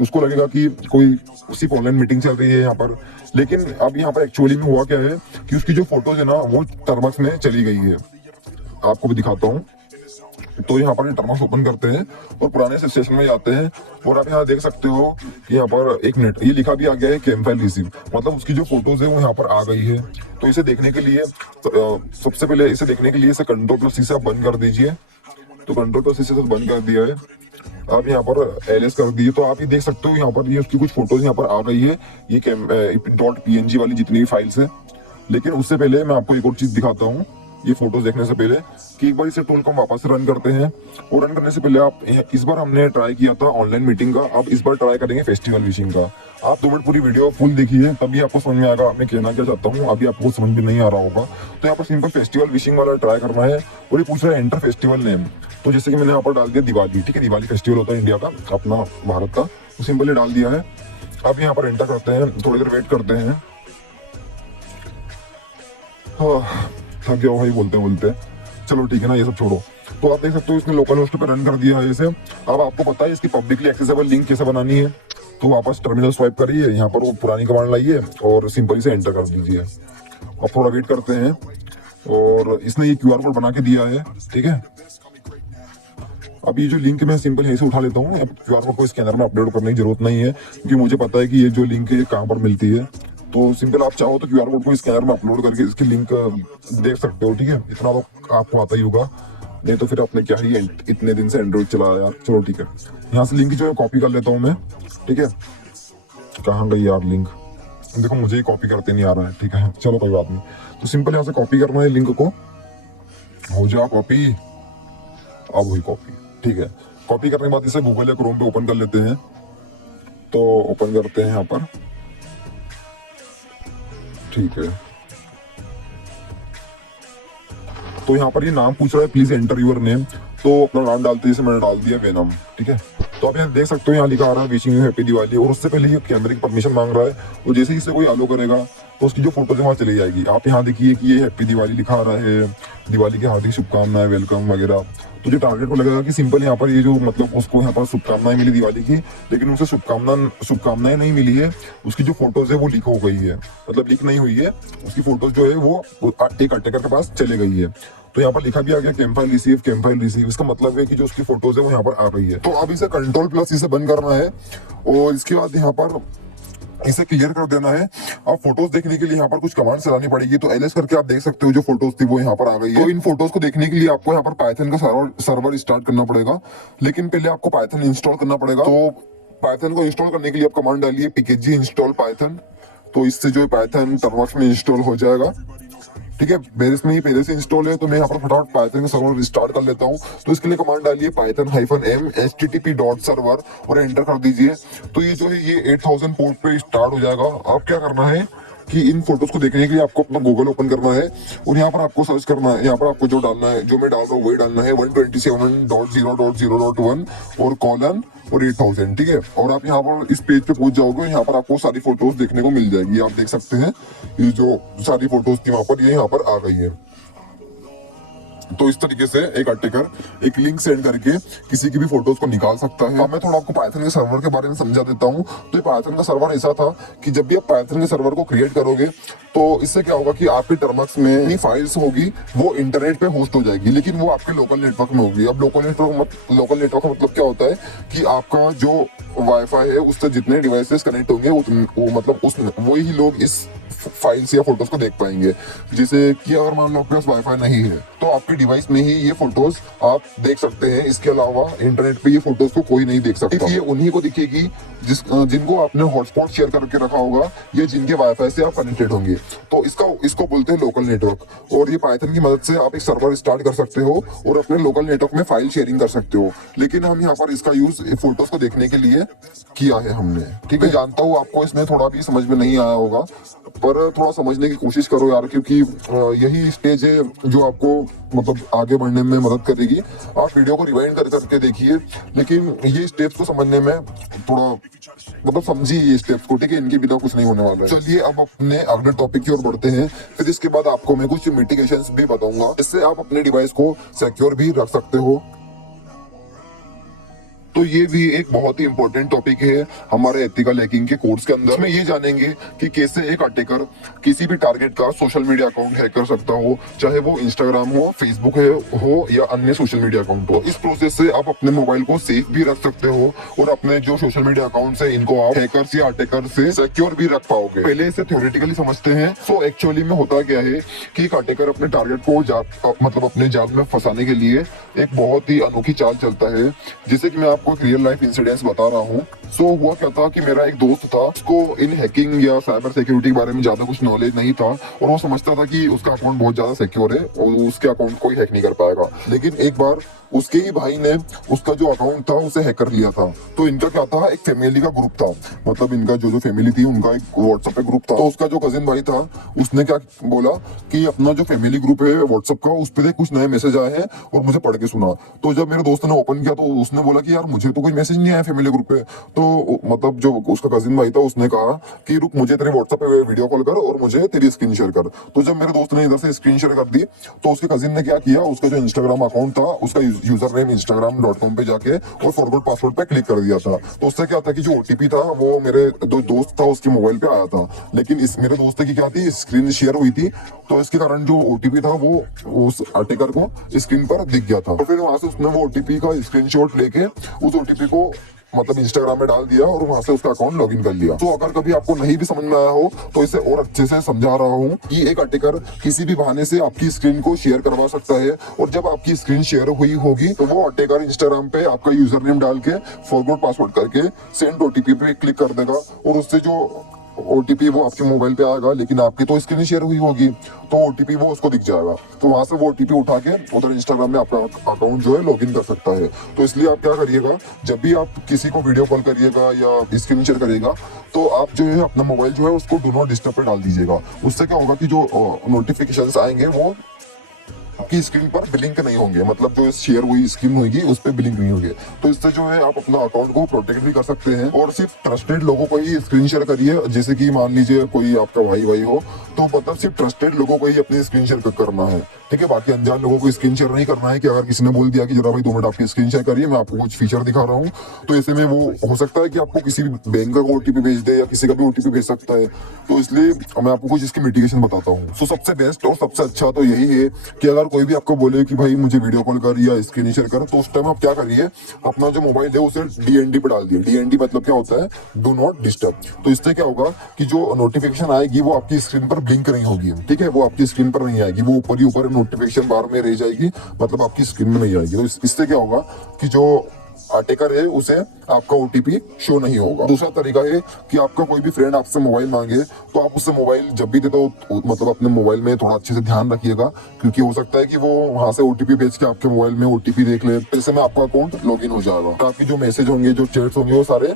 उसको लगेगा कि कोई सिर्फ ऑनलाइन मीटिंग चल रही है यहाँ पर। लेकिन अब यहाँ पर एक्चुअली में हुआ क्या है कि उसकी जो फोटोज है ना वो टर्मक्स में चली गई है। आपको भी दिखाता हूँ। तो यहाँ पर टर्मक्स ओपन करते हैं और पुराने सेशन में जाते हैं और आप यहाँ देख सकते हो कि यहाँ पर एक मिनट ये लिखा भी आ गया है कैम फाइल रिसीव, मतलब उसकी जो फोटोज है वो यहाँ पर आ गई है। तो इसे देखने के लिए सबसे पहले इसे देखने के लिए इसे कंट्रोल+C से आप बंद कर दीजिए। तो कंट्रोल+C से बंद कर दिया है। आप यहाँ पर LS कर दिए तो आप ये देख सकते हो यहाँ पर ये उसकी कुछ फोटोज यहाँ पर आ गई है, ये .png वाली जितनी भी फाइल्स है। लेकिन उससे पहले मैं आपको एक और चीज दिखाता हूँ ये फोटोज देखने से पहले, कि एक बार इसे टूल को हम वापस रन करते हैं। और रन करने से पहले आप इस बार हमने ट्राई किया था ऑनलाइन मीटिंग का, अब इस बार ट्राई करेंगे फेस्टिवल विशिंग का। आप 2 मिनट पूरी वीडियो फुल देखिए तभी आपको समझ में आएगा मैं कहना क्या चाहता हूँ। अभी आपको समझ में नहीं आ रहा होगा। तो यहाँ पर सिंपल फेस्टिवल विशिंग वाला ट्राई करना है और ये पूछ रहा है एंटर फेस्टिवल नेम। तो जैसे कि मैंने यहाँ पर डाल दिया दिवाली, ठीक है, दिवाली फेस्टिवल होता है इंडिया का, अपना भारत का, तो सिंपल ये डाल दिया है। अब यहाँ पर एंटर करते हैं, थोड़ी देर वेट करते हैं। थक गया भाई बोलते बोलते, चलो ठीक है ना, ये सब छोड़ो। तो आप देख सकते हो इसने लोकल होस्ट पे रन कर दिया है इसे। अब आपको पता है इसकी पब्लिकली एक्सेसिबल लिंक कैसे बनानी है। तो वापस टर्मिनल स्वाइप करिए, यहाँ पर वो पुरानी कमांड लाइए और सिंपली से एंटर कर दीजिए। अब थोड़ा वेट करते हैं और इसने ये क्यूआर कोड बना के दिया है, ठीक है। अब ये जो लिंक मैं सिंपल यहीं से उठा लेता हूँ। अब क्यूआर कोड को स्कैनर में अपलोड करने की जरूरत नहीं है क्योंकि मुझे पता है कि ये जो लिंक है ये कहाँ पर मिलती है। तो सिंपल आप चाहो तो क्यूआर कोड को स्कैनर में अपलोड करके इसकी लिंक देख सकते हो, ठीक है। इतना तो आपको आता ही होगा, नहीं तो फिर आपने क्या ही इतने दिन से एंड्रॉइड चलाया यार। चलो ठीक है, यहाँ से लिंक जो है कॉपी कर लेता हूँ मैं, ठीक है। कहाँ गई यार लिंक, देखो मुझे ही कॉपी करते नहीं आ रहा है, ठीक है, चलो कोई बात नहीं। तो सिंपल यहाँ से कॉपी करना है लिंक को, हो जा कॉपी, अब हुई कॉपी, ठीक है। कॉपी करने के बाद इसे गूगल या क्रोम पे ओपन कर लेते हैं। तो ओपन करते हैं यहाँ पर, ठीक है। तो यहाँ पर ये नाम पूछ रहा है, प्लीज एंटर योर नेम। तो अपना नाम डालते हैं, जैसे मैंने डाल दिया वेनम, ठीक है। तो आप यहाँ देख सकते हो यहाँ लिखा आ रहा है विशिंग यू हैप्पी दिवाली, और उससे पहले ये कैमरे की परमिशन मांग रहा है। और जैसे ही इसे कोई अलो करेगा तो उसकी जो फोटोज है वहाँ चली जाएगी। आप यहाँ देखिए कि ये हैप्पी दिवाली लिखा आ रहा है, दिवाली की हार्दिक शुभकामनाएं, वेलकम वगैरह। तो जो टारगेट को लगेगा कि सिंपल यहाँ पर ये जो मतलब उसको यहाँ पर शुभकामनाएं मिली दिवाली की, लेकिन उसे शुभकामनाएं नहीं मिली है, उसकी जो फोटोज है वो लीक हो गई है, मतलब लीक नहीं हुई है, उसकी फोटोज जो है वो एक अटैकर के पास चले गई है। तो यहाँ पर लिखा भी आ गया कैम फाइल रिसीव, इसका मतलब है कि जो उसकी फोटोज है वो यहाँ पर आ गई है। तो अब इसे कंट्रोल+C से बंद करना है और इसके बाद यहाँ पर इसे क्लियर कर देना है। अब फोटोज देखने के लिए यहाँ पर कुछ कमांड चलानी पड़ेगी। तो LS करके आप देख सकते हो जो फोटोज थी वो यहाँ पर आ गई है। तो इन फोटोज को देखने के लिए आपको यहाँ पर पाइथन का सर्वर स्टार्ट करना पड़ेगा, लेकिन पहले आपको पाइथन इंस्टॉल करना पड़ेगा। तो पाइथन को इंस्टॉल करने के लिए आप कमांड डालिए pkg इंस्टॉल पाइथन। तो इससे जो पाइथन टर्मक्स में इंस्टॉल हो जाएगा, ठीक है। मेरे इसमें ही पहले से इंस्टॉल है तो मैं यहाँ पर फटाफट पाइथन का सर्वर रिस्टार्ट कर लेता हूँ। तो इसके लिए कमांड डालिए python-m http.server और एंटर कर दीजिए। तो ये जो है ये 8000 पोर्ट पे स्टार्ट हो जाएगा। अब क्या करना है कि इन फोटोज को देखने के लिए आपको अपना गूगल ओपन करना है और यहाँ पर आपको सर्च करना है। यहाँ पर आपको जो डालना है, जो मैं डाल रहा हूँ वही डालना है, 127.0.0.1 और कॉलन और 8000, ठीक है। और आप यहाँ पर इस पेज पे पहुंच जाओगे, यहाँ पर आपको सारी फोटोज देखने को मिल जाएगी। आप देख सकते हैं ये जो सारी फोटोज थी वहां पर ये यहाँ पर आ गई है। तो इस तरीके से एक अटैकर एक लिंक सेंड करके किसी की भी फोटोज को निकाल सकता है। अब मैं थोड़ा आपको पाइथन के सर्वर के बारे में समझा देता हूँ। तो ये पाइथन का सर्वर ऐसा था कि जब भी आप पाइथन के सर्वर को क्रिएट करोगे तो इससे क्या होगा कि आपके टर्मक्स में जितनी फाइल्स होगी वो इंटरनेट पे होस्ट हो जाएगी, लेकिन वो आपके लोकल नेटवर्क में होगी। अब लोकल नेटवर्क का मतलब क्या होता है कि आपका जो वाईफाई है उससे जितने डिवाइसेस कनेक्ट होंगे वो मतलब वही लोग इस फाइल्स या फोटोज को देख पाएंगे। जैसे कि अगर मान लो आपके पास वाईफाई नहीं है तो आपके डिवाइस में ही ये फोटोज आप देख सकते हैं। इसके अलावा इंटरनेट पे ये फोटोज को कोई नहीं देख सकता। ये उन्हीं को दिखेगी जिनको आपने हॉटस्पॉट शेयर करके रखा होगा या जिनके वाईफाई से आप कनेक्टेड होंगे। तो इसको बोलते हैं लोकल नेटवर्क। और ये पाइथन की मदद से आप एक सर्वर स्टार्ट कर सकते हो और अपने लोकल नेटवर्क में फाइल शेयरिंग कर सकते हो। लेकिन हम यहाँ पर इसका यूज फोटोज को देखने के लिए किया है हमने। ठीक है, जानता हूँ आपको इसमें थोड़ा भी समझ में नहीं आया होगा, पर थोड़ा समझने की कोशिश करो यार, क्योंकि यही स्टेज है जो आपको मतलब आगे बढ़ने में मदद करेगी। आप वीडियो को रिवाइंड करके देखिए, लेकिन ये स्टेप्स को समझने में थोड़ा मतलब समझिए ये स्टेप्स को। ठीक है, इनके बिना कुछ नहीं होने वाला है। चलिए अब अपने अगले टॉपिक की ओर बढ़ते हैं। फिर इसके बाद आपको मैं कुछ मिटिगेशंस भी बताऊंगा, जिससे आप अपने डिवाइस को सिक्योर भी रख सकते हो। तो ये भी एक बहुत ही इंपॉर्टेंट टॉपिक है हमारे एथिकल हैकिंग के कोर्स के अंदर। इसमें ये जानेंगे कि कैसे एक अटैकर किसी भी टारगेट का सोशल मीडिया अकाउंट हैक कर सकता हो, चाहे वो इंस्टाग्राम हो, फेसबुक हो या अन्य सोशल मीडिया अकाउंट हो। इस प्रोसेस से आप अपने मोबाइल को सेफ भी रख सकते हो और अपने जो सोशल मीडिया अकाउंट है इनको आप हैकर्स या अटैकर से सिक्योर भी रख पाओगे। पहले इसे थ्योरेटिकली समझते हैं। सो एक्चुअली में होता क्या है कि एक अटैकर अपने टारगेट को मतलब अपने जाल में फंसाने के लिए एक बहुत ही अनोखी चाल चलता है। जैसे कि मैं आपको एक रियल लाइफ इंसिडेंस बता रहा हूँ। सो हुआ क्या था कि मेरा एक दोस्त था, उसको इन हैकिंग या साइबर सिक्योरिटी के बारे में ज्यादा कुछ नॉलेज नहीं था और वो समझता था कि उसका अकाउंट बहुत ज्यादा सिक्योर है और उसके अकाउंट कोई हैक नहीं कर पाएगा। लेकिन एक बार उसके ही भाई ने उसका जो अकाउंट था उसे हैक कर लिया था। तो इनका क्या था, एक फैमिली का ग्रुप था, मतलब इनका जो फैमिली थी उनका एक व्हाट्सएप पे ग्रुप था। तो उसका जो कजिन भाई था उसने क्या बोला कि अपना जो फैमिली ग्रुप है व्हाट्सएप का, उस पर कुछ नए मैसेज आए हैं और मुझे पढ़ के सुना। तो जब मेरे दोस्त ने ओपन किया तो उसने बोला कि यार मुझे तो कोई मैसेज नहीं आया फैमिली ग्रुप पे। तो मतलब जो उसका कजिन भाई था उसने कहा कि रुक, मुझे तेरे व्हाट्सएप पे वीडियो कॉल कर और मुझे तेरी स्क्रीन शेयर कर। तो जब मेरे दोस्त ने इधर से स्क्रीन शेयर कर दी तो उसके कजिन ने क्या किया, उसका जो इंस्टाग्राम अकाउंट था उसका यूजर नेम instagram.com पे जाके और फॉरवर्ड पासवर्ड पे क्लिक कर दिया था। तो उससे क्या था कि जो ओटीपी था वो मेरे जो दोस्त था उसके मोबाइल पे आया था, लेकिन इस मेरे दोस्त की क्या थी, स्क्रीन शेयर हुई थी। तो इसके कारण जो ओटीपी था वो उस अटैकर को स्क्रीन पर दिख गया था। तो फिर वहां से उसने वो ओटीपी का स्क्रीनशॉट लेके उस ओटीपी को मतलब इंस्टाग्राम में डाल दिया और वहां से उसका अकाउंट लॉगिन कर लिया। तो अगर कभी आपको नहीं भी समझ में आया हो तो इसे और अच्छे से समझा रहा हूँ कि एक अटैकर किसी भी बहाने से आपकी स्क्रीन को शेयर करवा सकता है और जब आपकी स्क्रीन शेयर हुई होगी तो वो अटैकर इंस्टाग्राम पे आपका यूजर नेम डाल के फॉरवर्ड पासवर्ड करके सेंड ओटीपी पे क्लिक कर देगा और उससे जो ओटीपी वो आपके मोबाइल पे आएगा, लेकिन आपकी तो स्क्रीन शेयर हुई होगी तो ओटीपी वो उसको दिख जाएगा। तो वहां से वो ओटीपी उठा के उधर इंस्टाग्राम में आपका अकाउंट जो है लॉगिन कर सकता है। तो इसलिए आप क्या करिएगा, जब भी आप किसी को वीडियो कॉल करिएगा या स्क्रीन शेयर करिएगा तो आप जो है अपना मोबाइल जो है उसको डू नॉट डिस्टर्ब पे डाल दीजिएगा। उससे क्या होगा कि जो नोटिफिकेशंस आएंगे वो आपकी स्क्रीन पर ब्लिंक नहीं होंगे, मतलब जो शेयर हुई स्क्रीन होगी उस पर ब्लिंक नहीं होंगे। तो इससे जो है आप अपना अकाउंट को प्रोटेक्ट भी कर सकते हैं और सिर्फ ट्रस्टेड लोगों को ही स्क्रीन शेयर करिए। जैसे कि मान लीजिए कोई आपका भाई हो तो मतलब सिर्फ ट्रस्टेड लोगों को ही अपनी स्क्रीन शेयर करना है। ठीक है, बाकी अनजान लोगों को स्क्रीन शेयर नहीं करना है। कि अगर किसी ने बोल दिया कि जरा भाई 2 मिनट आपकी स्क्रीन शेयर करिए, मैं आपको कुछ फीचर दिखा रहा हूँ, तो ऐसे में वो हो सकता है कि आपको किसी भी बैंक का ओटीपी भेज दे या किसी का भी ओटीपी भेज सकता है। तो इसलिए मैं आपको कुछ इसकी मिटिगेशन बताता हूँ। तो सबसे बेस्ट और सबसे अच्छा तो यही है कि अगर कोई भी आपको बोले कि भाई मुझे वीडियो कॉल कर या स्क्रीन शेयर कर, तो उस टाइम आप क्या करिए, अपना जो मोबाइल है उसे डीएनडी पे डाल दिए। डीएनडी मतलब क्या होता है, डू नॉट डिस्टर्ब। तो इससे क्या होगा कि जो नोटिफिकेशन आएगी वो आपकी स्क्रीन पर ब्लिंक नहीं होगी। ठीक है, वो आपकी स्क्रीन पर नहीं आएगी, वो ऊपर ही ऊपर नोटिफिकेशन बार में रह जाएगी, मतलब आपकी स्क्रीन में नहीं आएगी। तो इससे क्या होगा कि जो अटैकर है उसे आपका ओटीपी शो नहीं होगा। दूसरा तरीका है कि आपका कोई भी फ्रेंड आपसे मोबाइल मांगे तो आप उससे मोबाइल जब भी देते हो मतलब अपने मोबाइल में थोड़ा अच्छे से ध्यान रखिएगा, क्योंकि हो सकता है कि वो वहां से ओटीपी भेज के आपके मोबाइल में ओटीपी देख ले, ऐसे में आपका अकाउंट लॉगिन हो जाएगा। तो आपके जो मैसेज होंगे, जो चैट्स होंगे, वो सारे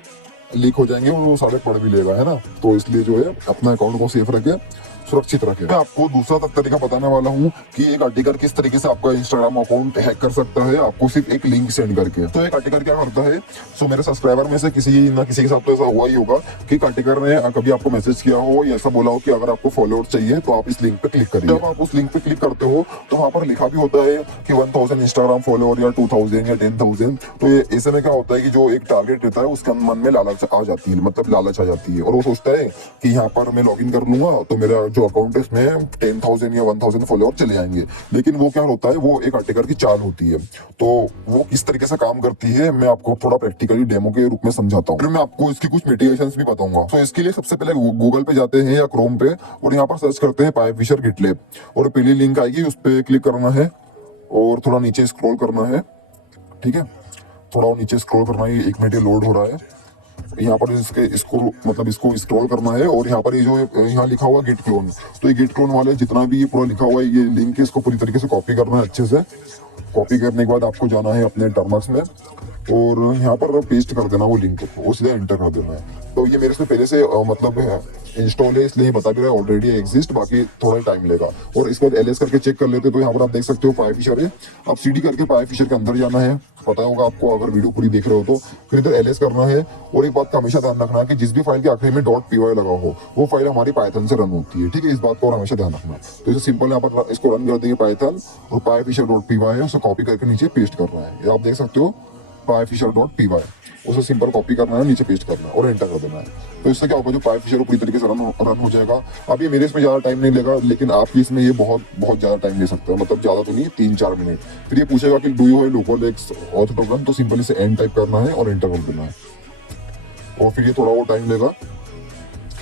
लीक हो जाएंगे और वो सारे पढ़ भी लेगा, है ना। तो इसलिए जो है अपना अकाउंट को सेफ रखे, सुरक्षित रखे। मैं आपको दूसरा तरीका बताने वाला हूँ कि एक अटैकर किस तरीके से आपका इंस्टाग्राम अकाउंट हैक कर सकता है, आपको सिर्फ एक लिंक सेंड करके। तो एक अटैकर क्या करता है, सो मेरे सब्सक्राइबर में से किसी ना किसी के साथ तो ऐसा हुआ ही होगा कि एक अटैकर ने कभी आपको मैसेज किया हो या ऐसा बोला हो कि अगर आपको फॉलोअर्स चाहिए तो आप इस लिंक पे क्लिक करिए। जब आप उस लिंक पे क्लिक करते हो तो वहाँ पर लिखा भी होता है कि 1000 इंस्टाग्राम फॉलोअर या 2000 या 10,000। तो ऐसे में क्या होता है कि जो एक टारगेट रहता है उसके मन में लालच आ जाती है, मतलब लालच आ जाती है और वो सोचता है कि यहाँ पर मैं लॉगिन कर लूंगा तो मेरा जो अकाउंट है इसमें 10,000 या 1,000 फॉलोअर चले जाएंगे। लेकिन वो क्या होता है, वो एक आर्टिकल की चाल होती है। तो वो किस तरीके से काम करती है मैं आपको थोड़ा प्रैक्टिकली डेमो के रूप में समझाता हूँ। फिर मैं आपको इसकी कुछ मिटिगेशंस भी बताऊंगा। तो इसके लिए सबसे पहले गूगल पे जाते हैं या क्रोम पे, और यहाँ पर सर्च करते हैं पाइपफिशर गिटलैब, और पहली लिंक आएगी उस पर क्लिक करना है और थोड़ा नीचे स्क्रॉल करना है। ठीक है, थोड़ा नीचे स्क्रॉल करना है, 1 मिनट लोड हो रहा है। यहाँ पर इसको स्क्रॉल करना है, और यहाँ पर ये जो यहाँ लिखा हुआ गिट क्लोन, तो ये गिट क्लोन वाले जितना भी ये पूरा लिखा हुआ है ये लिंक है, इसको पूरी तरीके से कॉपी करना है। अच्छे से कॉपी करने के बाद आपको जाना है अपने टर्मक्स में और यहाँ पर पेस्ट कर देना वो लिंक को, सीधा एंटर कर देना है। तो ये मेरे से पहले से इंस्टॉल है, इसलिए बता भी रहा है ऑलरेडी एग्जिस्ट, बाकी थोड़ा टाइम लेगा। और इसके बाद एलएस करके चेक कर लेते, तो यहाँ पर आप देख सकते हो पाइपफिशर है। आप सीडी करके पाइपफिशर के अंदर जाना है, पता होगा आपको अगर वीडियो पूरी देख रहे हो तो। फिर इधर एलएस करना है, और एक बात का हमेशा ध्यान रखना है कि जिस भी फाइल के आखिरी में .py लगा हो वो फाइल हमारी पाइथन से रन होती है। ठीक है, इस बात को हमेशा ध्यान रखना है। तो इसे सिंपल यहाँ पर इसको रन कर देंगे पाइथन, और पाइपफिशर.py है उसे कॉपी करके नीचे पेस्ट करना है। ये आप देख सकते हो पाइपफिशर.py, उसे सिंपल कॉपी करना है, नीचे पेस्ट करना है और एंटर कर देना है। तो इससे क्या होगा, जो पाइपफिशर पूरी तरीके से रन हो जाएगा। अब ये मेरे इसमें ज़्यादा टाइम नहीं लेगा, लेकिन आपकी इसमें ये बहुत ज़्यादा टाइम ले सकता है, मतलब ज़्यादा तो नहीं, 3-4 मिनट। फिर ये पूछेगा कि do you have localx auth token, तो सिंपल इसे एंड टाइप करना है और एंटर कर देना है। और फिर ये थोड़ा वो टाइम लेगा,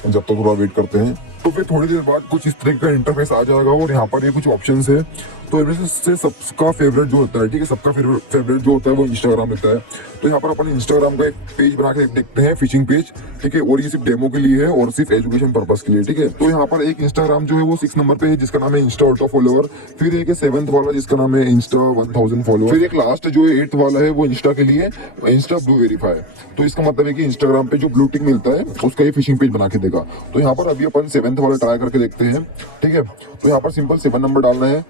जब तक थोड़ा वेट करते हैं। तो फिर थोड़ी देर बाद कुछ इस तरह का इंटरफेस आ जाएगा, और यहाँ पर ये कुछ ऑप्शंस है। तो इनमें से सबका फेवरेट जो होता है, ठीक है, सबका फेवरेट जो होता है वो इंस्टाग्राम होता है। तो यहाँ पर अपन इंस्टाग्राम का एक पेज बना के देखते हैं, फिशिंग पेज। ठीक है, और ये सिर्फ डेमो के लिए है और सिर्फ एजुकेशन पर्पस के लिए। ठीक है, तो यहाँ पर एक इंस्टाग्राम जो है वो 6 नंबर पे है, जिसका नाम है इंस्टा ऑटो फॉलोअर। फिर एक 7th वाला जिसका नाम है इंस्टा 1000 फॉलोअर। फिर एक लास्ट जो है 8th वाला है वो इंस्टा के लिए, इंस्टा ब्लू वेरीफाई। तो इसका मतलब है कि इंस्टाग्राम पे जो ब्लू टिक मिलता है उसका ये फिशिंग पेज बना के देगा। तो यहाँ पर अभी अपन 7th वाला ट्राई करके देखते हैं। ठीक है, तो यहाँ पर सिंपल 7 नंबर डालना है,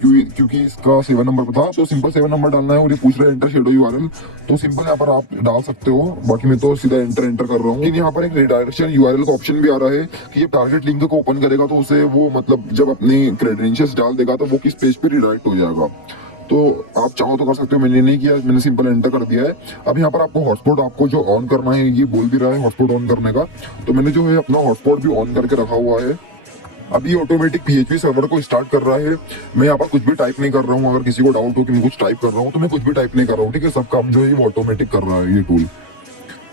क्योंकि इसका 7 नंबर था। तो सिंपल 7 नंबर डालना है, और ये पूछ रहा है एंटर शेडो यूआरएल। तो सिंपल यहाँ पर आप डाल सकते हो, बाकी मैं तो सीधा एंटर कर रहा हूँ। लेकिन यहाँ पर एक रिडायरेक्शन यूआरएल का ऑप्शन भी आ रहा है कि ये टारगेट लिंक को ओपन करेगा, तो उसे वो मतलब जब अपनी क्रेडेंशियल्स डाल देगा तो वो किस पेज पे रिडायरेक्ट हो जाएगा। तो आप चाहो तो कर सकते हो, मैंने नहीं किया, मैंने सिंपल एंटर कर दिया है। अब यहाँ पर आपको हॉटस्पॉट आपको जो ऑन करना है, ये बोल भी रहा है हॉटस्पॉट ऑन करने का। तो मैंने जो है अपना हॉटस्पॉट भी ऑन करके रखा हुआ है। अभी ऑटोमेटिक PHP सर्वर को स्टार्ट कर रहा है। मैं यहाँ पर कुछ भी टाइप नहीं कर रहा हूँ। अगर किसी को डाउट हो कि मैं कुछ टाइप कर रहा हूँ, तो मैं कुछ भी टाइप नहीं कर रहा हूँ। ठीक है, सब काम जो है वो ऑटोमेटिक कर रहा है ये टूल।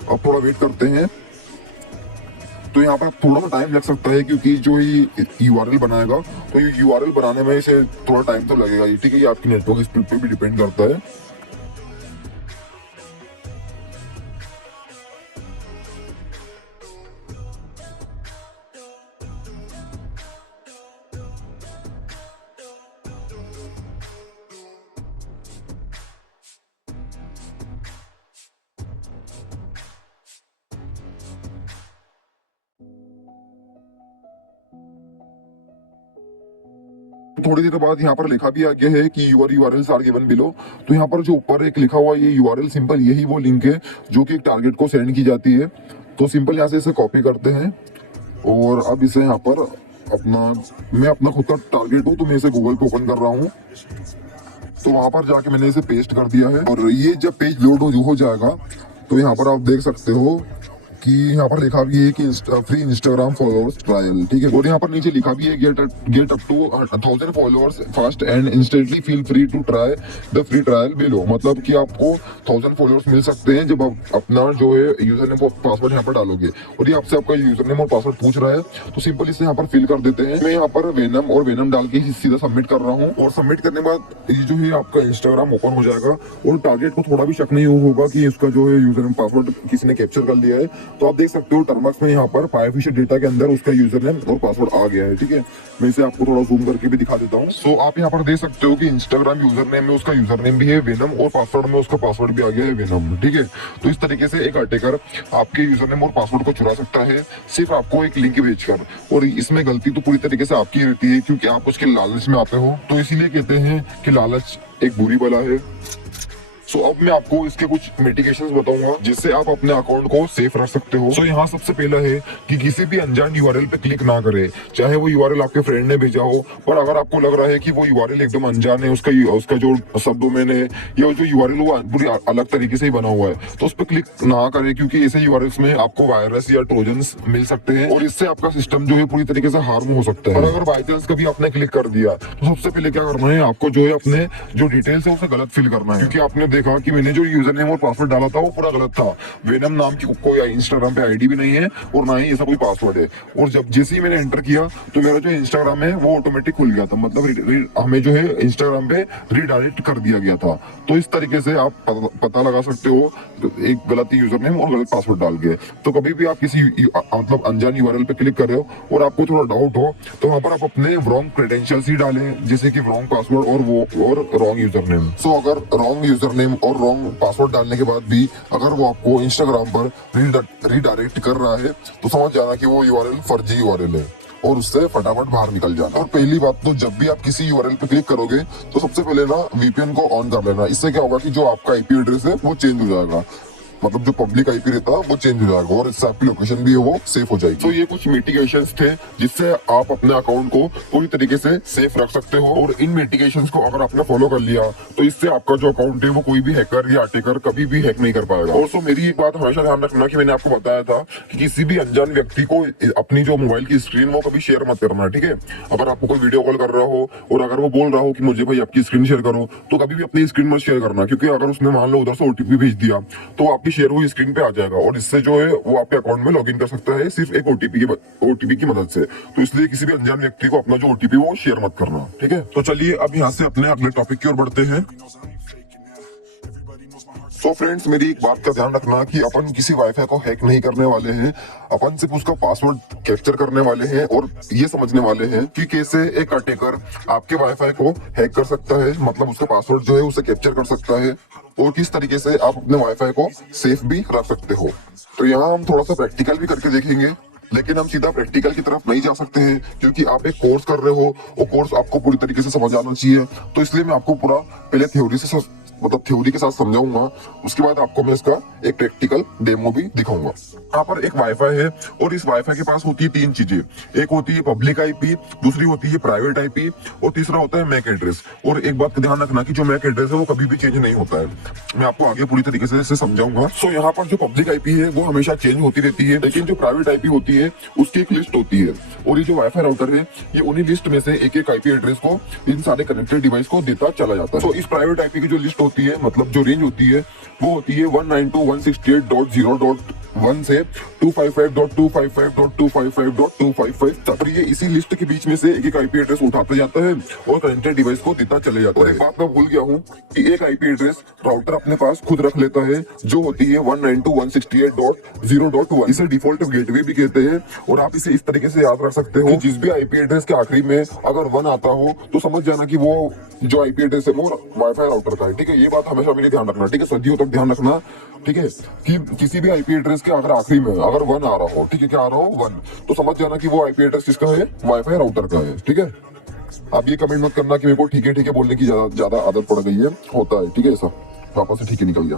अब थोड़ा वेट करते हैं। तो यहाँ पर थोड़ा सा टाइम लग सकता है, क्योंकि जो ये यूआरएल बनाएगा, तो ये यूआरएल बनाने में इसे थोड़ा टाइम तो लगेगा। ठीक है, ये आपकी नेटवर्क स्पीड पे भी डिपेंड करता है। थोड़ी देर बाद यहाँ पर लिखा भी आ गया है कि your URLs are given below. तो यहाँ पर जो ऊपर एक लिखा हुआ ये यूआरएल, सिंपल यही वो लिंक है जो कि एक टारगेट को सेंड की जाती है। तो सिंपल यहाँ से इसे कॉपी करते हैं, और अब इसे यहाँ पर मैं अपना खुद का टारगेट हूँ, तो मैं इसे गूगल पे ओपन कर रहा हूँ। तो वहां पर जाके मैंने इसे पेस्ट कर दिया है, और ये जब पेज लोड हो जाएगा, तो यहाँ पर आप देख सकते हो कि यहाँ पर लिखा भी है कि फ्री इंस्टाग्राम फॉलोअर्स ट्रायल। ठीक है, और यहाँ पर नीचे लिखा भी है get up to 1000 followers fast and instantly feel free to try the free trial below. मतलब कि आपको 1000 फॉलोअर्स मिल सकते हैं जब आप अपना जो है यूजर नेम और पासवर्ड यहाँ पर डालोगे। और ये आपसे आपका यूजर नेम और पासवर्ड पूछ रहा है, तो सिंपल इसे यहाँ पर फिल कर देते हैं। मैं यहाँ पर वेनम और वेनम डाल के सीधा सबमिट कर रहा हूँ, और सबमिट करने के बाद ये जो है आपका इंस्टाग्राम ओपन हो जाएगा। और टारगेट को थोड़ा भी शक नहीं होगा कि इसका जो है यूजर नेम पासवर्ड किसी ने कैप्चर कर लिया है। तो आप देख सकते हो टर्मक्स में यहाँ पर पाइपफिशर डेटा के अंदर उसका यूजर नेम और पासवर्ड आ गया है। ठीक है, मैं इसे आपको थोड़ा जूम करके भी दिखा देता हूँ। सो आप यहाँ पर देख सकते हो कि इंस्टाग्राम यूजर नेम में उसका यूजर नेम भी है वेनम, और पासवर्ड में उसका पासवर्ड भी आ गया है वेनम। ठीक है, तो इस तरीके से एक अटैकर आपके यूजर नेम और पासवर्ड को चुरा सकता है, सिर्फ आपको एक लिंक भेजकर। और इसमें गलती तो पूरी तरीके से आपकी रहती है, क्योंकि आप उसके लालच में आते हो। तो इसीलिए कहते हैं कि लालच एक बुरी बला है। सो अब मैं आपको इसके कुछ मिटिगेशंस बताऊंगा जिससे आप अपने अकाउंट को सेफ रख सकते हो। सो यहाँ सबसे पहला है कि किसी भी अनजान यूआरएल पे क्लिक ना करें, चाहे वो यूआरएल आपके फ्रेंड ने भेजा हो, पर अगर आपको लग रहा है कि वो यूआरएल एकदम अनजान है, उसका जो सब डोमेन है या जो यूआरएल वो पूरी अलग तरीके से ही बना हुआ है, तो उस पर क्लिक ना करें, क्योंकि ऐसे यूआरएल्स में आपको वायरस या ट्रोजन्स मिल सकते हैं और इससे आपका सिस्टम जो है पूरी तरीके से हार्म हो सकता है। और अगर बाई चांस कभी आपने क्लिक कर दिया तो सबसे पहले क्या करना है, आपको जो है अपने जो डिटेल्स है उसे गलत फिल करना है, क्योंकि आपने देखा कि मैंने जो यूजर नेम और पासवर्ड डाला था वो पूरा गलत था। वेनम नाम की कोई इंस्टाग्राम पे आईडी भी नहीं है और ना ही ऐसा कोई पासवर्ड है। और जब जैसे ही मैंने एंटर किया तो मेरा जो इंस्टाग्राम है वो ऑटोमेटिक खुल गया था, मतलब हमें जो है इंस्टाग्राम पे रीडायरेक्ट कर दिया गया था। तो इस तरीके से आप पता लगा सकते हो एक गलत यूजर नेम और गलत पासवर्ड डाल के। तो कभी भी आप किसी मतलब अनजान यूआरएल पे क्लिक कर रहे हो और आपको थोड़ा डाउट हो तो वहां पर आप अपने रॉन्ग क्रेडेंशियल्स ही डालें, जैसे कि रॉन्ग पासवर्ड और रॉन्ग यूजर नेम। सो अगर रॉन्ग यूजर नेम और रॉन्ग पासवर्ड डालने के बाद भी अगर वो आपको इंस्टाग्राम पर रीडायरेक्ट कर रहा है तो समझ जाना कि वो यूआरएल फर्जी यूआरएल है और उससे फटाफट बाहर निकल जाना। और पहली बात तो जब भी आप किसी यूआरएल पे क्लिक करोगे तो सबसे पहले ना वीपीएन को ऑन कर लेना। इससे क्या होगा कि जो आपका आईपी एड्रेस है वो चेंज हो जाएगा, मतलब जो पब्लिक आईपी रहता है वो चेंज हो जाएगा और इससे आपकी लोकेशन भी है वो सेफ हो जाएगी। तो ये कुछ मिटिगेशंस थे जिससे आप अपने अकाउंट को पूरी तरीके से सेफ रख सकते हो। और इन मिटिगेशंस को अगर आपने फॉलो कर लिया तो इससे आपका जो अकाउंट है वो कोई भी हैकर या अटैकर कभी भी हैक नहीं कर पाएगा। और सो मेरी एक बात हमेशा ध्यान रखना कि मैंने आपको बताया था कि किसी भी अनजान व्यक्ति को अपनी जो मोबाइल की स्क्रीन वो कभी शेयर मत करना, ठीक है। अगर आपको कोई वीडियो कॉल कर रहा हो और अगर वो बोल रहा हो कि मुझे भाई आपकी स्क्रीन शेयर करो, तो कभी भी अपनी स्क्रीन मत शेयर करना, क्योंकि अगर उसने मान लो उधर से ओटीपी भेज दिया तो आपकी शेयर हुई स्क्रीन पे आ जाएगा और इससे जो है वो आपके अकाउंट में लॉगिन कर सकता है सिर्फ एक ओटीपी की मदद से। तो इसलिए किसी भी अनजान व्यक्ति को अपना जो ओटीपी वो शेयर मत करना, ठीक है। तो चलिए अब यहाँ से अपने अगले टॉपिक की ओर बढ़ते हैं। सो फ्रेंड्स, मेरी एक बात का ध्यान रखना कि अपन किसी वाईफाई को हैक नहीं करने वाले हैं, अपन सिर्फ उसका पासवर्ड कैप्चर करने वाले हैं और ये समझने वाले हैं कि कैसे एक अटैकर आपके वाईफाई को हैक कर सकता है, मतलब उसका पासवर्ड जो है उसे कैप्चर कर सकता है और किस तरीके से आप अपने वाईफाई को सेफ भी रख सकते हो। तो यहाँ हम थोड़ा सा प्रैक्टिकल भी करके देखेंगे, लेकिन हम सीधा प्रैक्टिकल की तरफ नहीं जा सकते हैं क्योंकि आप एक कोर्स कर रहे हो, वो कोर्स आपको पूरी तरीके से समझ आना चाहिए। तो इसलिए मैं आपको पूरा पहले थ्योरी के साथ समझाऊंगा, उसके बाद आपको मैं इसका एक प्रैक्टिकल डेमो भी दिखाऊंगा। यहाँ पर एक वाईफाई है और इस वाईफाई के पास होती है तीन चीजें, एक होती है पब्लिक आईपी, दूसरी होती है प्राइवेट आईपी और तीसरा होता है मैक एड्रेस। और एक बात का ध्यान रखना कि जो मैक एड्रेस है वो कभी भी चेंज नहीं होता है, मैं आपको आगे पूरी तरीके से इसे समझाऊंगा। सो यहाँ पर जो पब्लिक आईपी है वो हमेशा चेंज होती रहती है, लेकिन जो प्राइवेट आईपी होती है उसकी एक लिस्ट होती है और ये जो वाईफाई राउटर है ये उन्हीं लिस्ट में से एक आईपी एड्रेस को इन सारे कनेक्टेड डिवाइस को देता चला जाता है। तो इस प्राइवेट आईपी की जो लिस्ट होती है, मतलब जो रेंज होती है, वो होती है 192.168.0.1 से 255.255.255.255 तक। ये इसी लिस्ट के बीच में से एक आईपी एड्रेस उठाता जाता है और कनेक्टेड डिवाइस को देता चले जाता है। एक बात मैं भूल गया हूँ कि एक आईपी एड्रेस राउटर अपने पास खुद रख लेता है जो होती है 192.168.0.1। इसे डिफॉल्ट गेटवे भी कहते हैं और आप इसे इस तरीके से याद रख सकते हो, जिस भी आईपी एड्रेस के आखिरी में अगर 1 आता हो तो समझ जाना कि वो जो आईपी एड्रेस है वो वाईफाई राउटर का है, ठीक है। ये बात हमेशा मेरे ध्यान रखना, ठीक है, सदियों तक ध्यान रखना, ठीक है, कि किसी भी आईपी एड्रेस के अगर आखिरी में अगर 1 आ रहा हो, ठीक है, क्या आ रहा हो 1, तो समझ जाना कि वो आईपी एड्रेस किसका है, वाईफाई राउटर का है, ठीक है। आप ये कमेंट मत करना कि मेरे को ठीक है बोलने की ज्यादा आदत पड़ गई है, होता है, ठीक है, ऐसा वापस से ठीक है निकल गया।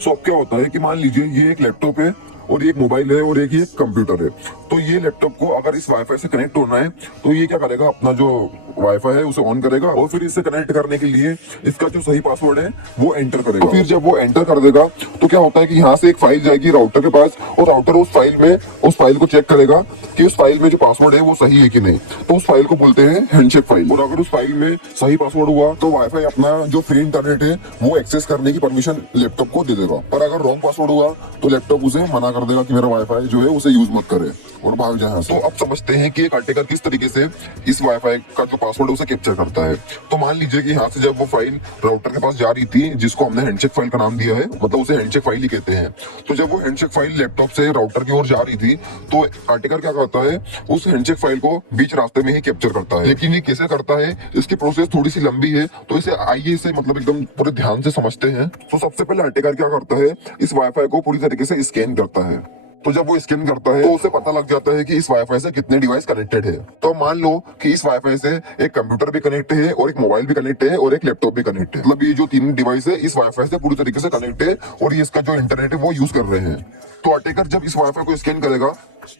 सो अब क्या होता है कि मान लीजिए ये एक लैपटॉप है और एक मोबाइल है और एक ये कंप्यूटर है। तो ये लैपटॉप को अगर इस वाईफाई से कनेक्ट होना है तो ये क्या करेगा, अपना जो वाईफाई है उसे ऑन करेगा और फिर इससे कनेक्ट करने के लिए इसका जो सही पासवर्ड है वो एंटर करेगा। फिर जब वो एंटर कर देगा तो क्या होता है कि यहाँ से एक फाइल जाएगी राउटर के पास और राउटर उस फाइल को चेक करेगा कि उस फाइल में जो पासवर्ड है वो सही है कि नहीं। तो उस फाइल को बोलते हैं हैंडशेक फाइल। और अगर उस फाइल में सही पासवर्ड हुआ तो वाईफाई अपना जो फ्री इंटरनेट है वो एक्सेस करने की परमिशन लैपटॉप को दे देगा। पर अगर रॉन्ग पासवर्ड हुआ तो लैपटॉप उसे मना कर देगा कि मेरा वाईफाई जो है उसे यूज मत करे और भाग जाए। तो अब समझते हैं कि एक अटैकर किस तरीके से इस वाईफाई का जो पासवर्ड है उसे कैप्चर करता है। तो मान लीजिए कि यहाँ से जब वो फाइल राउटर के पास जा रही थी, जिसको हमने हैंडशेक फाइल का नाम दिया है, मतलब उसे हैंडशेक फाइल ही कहते हैं, तो जब वो हैंडशेक फाइल लैपटॉप से राउटर की ओर जा रही थी तो अटैकर क्या करता है, उस हैंडशेक फाइल को बीच रास्ते में ही कैप्चर करता है। लेकिन ये कैसे करता है, इसकी प्रोसेस थोड़ी सी लंबी है, तो इसे आइए इसे मतलब एकदम पूरे ध्यान से समझते हैं। तो सबसे पहले अटैकर क्या करता है, इस वाईफाई को पूरी तरीके से स्कैन करता है। तो जब वो स्कैन करता है तो उसे पता लग जाता है कि इस वाईफाई से कितने डिवाइस कनेक्टेड है। तो मान लो कि इस वाईफाई से एक कंप्यूटर भी कनेक्ट है और एक मोबाइल भी कनेक्ट है और एक लैपटॉप भी कनेक्ट है। मतलब ये जो 3 डिवाइस है इस वाईफाई से पूरी तरीके से कनेक्ट है और ये इसका जो इंटरनेट है वो यूज कर रहे हैं। तो अटैकर जब इस वाईफाई को स्कैन करेगा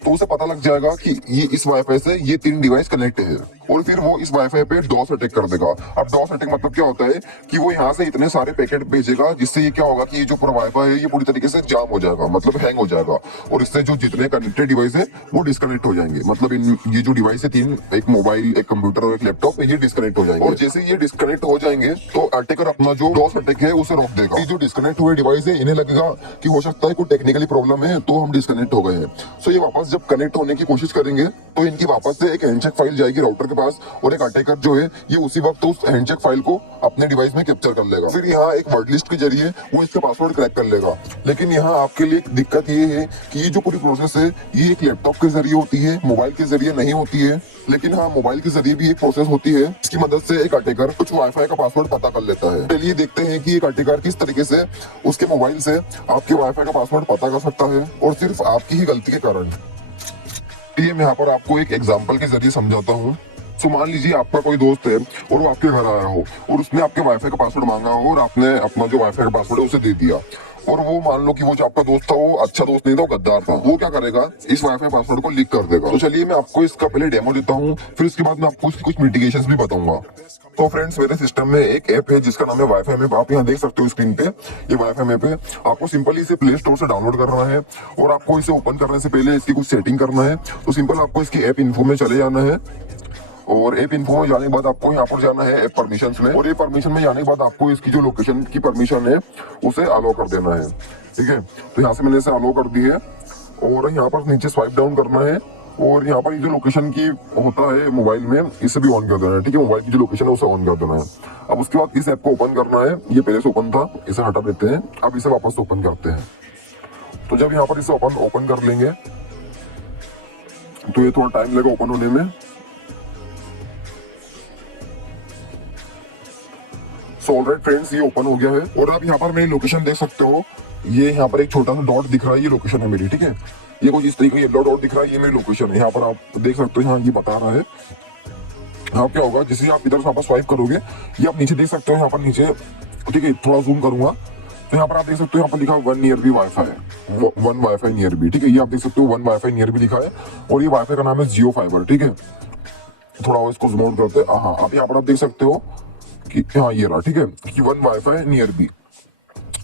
तो उसे पता लग जाएगा कि ये इस वाईफाई से ये 3 डिवाइस कनेक्ट है और फिर वो इस वाईफाई पे डॉस अटैक कर देगा। अब डॉस अटैक मतलब क्या होता है कि वो यहाँ से इतने सारे पैकेट भेजेगा जिससे ये क्या होगा कि ये जो पूरा वाईफाई है ये पूरी तरीके से जाम हो जाएगा, मतलब हैंग हो जाएगा और इससे जो जितने कनेक्टेड डिवाइस है वो डिस्कनेक्ट हो जाएंगे। मतलब ये जो डिवाइस है 3, एक मोबाइल, एक कंप्यूटर और एक लैपटॉप, ये डिस्कनेक्ट हो जाएंगे और जैसे ये डिस्कनेक्ट हो जाएंगे तो अटैकर अपना जो डॉस अटैक है उसे रोक देगा। ये जो डिस्कनेक्ट हुए डिवाइस है इन्हें लगेगा कि हो सकता है कोई टेक्निकली प्रॉब्लम है तो हम डिस्कनेक्ट हो गए हैं। सो ये वापस जब कनेक्ट होने की कोशिश करेंगे तो इनकी वापस से एक हैंडशेक फाइल जाएगी राउटर के पास और एक अटैकर जो है ये उसी वक्त उस हैंडशेक फाइल को अपने डिवाइस में कैप्चर कर लेगा। फिर यहाँ एक वर्ड लिस्ट के जरिए वो इसका पासवर्ड क्रैक कर लेगा। लेकिन यहाँ आपके लिए एक दिक्कत ये है कि ये जो पूरी प्रोसेस है ये एक लैपटॉप के जरिए होती है, मोबाइल के जरिए नहीं होती है। लेकिन हाँ, मोबाइल के जरिए भी एक प्रोसेस होती है। इसकी मदद से एक अटैकर कुछ वाईफाई का पासवर्ड पता कर लेता है। चलिए देखते हैं कि एक अटैकर किस तरीके से उसके मोबाइल से आपके वाईफाई का पासवर्ड पता कर सकता है और सिर्फ आपकी ही गलती के कारण। ये मैं यहाँ पर आपको एक एग्जांपल के जरिए समझाता हूँ। तो मान लीजिए आपका कोई दोस्त है और वो आपके घर आया हो और उसने आपके वाईफाई का पासवर्ड मांगा हो और आपने अपना जो वाईफाई का पासवर्ड है उसे दे दिया और वो मान लो कि वो जो आपका दोस्त था वो अच्छा दोस्त नहीं था, वो गद्दार था। वो क्या करेगा, इस वाईफाई पासवर्ड को लीक कर देगा। तो चलिए मैं आपको इसका पहले डेमो देता हूँ, फिर उसके बाद मैं आपको कुछ मिटिगेशंस भी बताऊंगा। तो फ्रेंड्स, मेरे सिस्टम में एक ऐप है जिसका नाम है वाईफाई मैप। आप यहाँ देख सकते हो स्क्रीन पे, ये वाईफाई मैप है। आपको सिंपली इसे प्ले स्टोर से डाउनलोड करना है और आपको इसे ओपन करने से पहले इसकी कुछ सेटिंग करना है। तो सिंपल आपको इसकी ऐप इन्फो में चले जाना है और ऐप इन्फो में जाने के बाद आपको यहाँ पर जाना है ऐप परमिशंस में और ये परमिशन में जाने के बाद आपको इसकी जो लोकेशन की परमिशन है उसे अलाउ कर देना है। ठीक है, तो यहाँ से मैंने इसे अलाउ कर दी है और यहाँ पर नीचे स्वाइप डाउन करना है और यहाँ पर ये जो लोकेशन की होता है मोबाइल में इसे भी ऑन कर देना है। ठीक है, मोबाइल की जो लोकेशन है उसे ऑन कर देना है। अब उसके बाद इस ऐप को ओपन करना है। ये पहले से ओपन था, इसे हटा देते हैं। अब इसे वापस ओपन करते हैं। तो जब यहाँ पर इसे ओपन कर लेंगे तो ये थोड़ा टाइम लगेगा ओपन होने में। सो ऑलराइट फ्रेंड्स, ये ओपन हो गया है और आप यहाँ पर मेरी लोकेशन देख सकते हो। ये यहाँ पर एक छोटा सा डॉट दिख रहा है, ये लोकेशन है मेरी। ठीक है, ये कुछ इस तरीके का येलो डॉट दिख रहा है, ये मेरी लोकेशन है। यहाँ पर आप देख सकते हो, यहाँ ये बता रहा है। यहाँ क्या होगा, जैसे आप इधर से वापस स्वाइप करोगे ये आप नीचे देख सकते हो। यहाँ पर नीचे, ठीक है, थोड़ा जूम करूंगा तो यहाँ पर आप देख सकते हो, यहाँ पर लिखा है 1 near B WiFi, 1 WiFi near B. ठीक है, ये आप देख सकते हो 1 वाईफाई नियर बी लिखा है और ये वाईफाई का नाम है जियो फाइबर। ठीक है, थोड़ा और इसको जूम आउट करते हैं। हाँ, आप यहाँ पर आप देख सकते हो कि हाँ ये रहा। ठीक है, कि 1 वाईफाई नियर बी।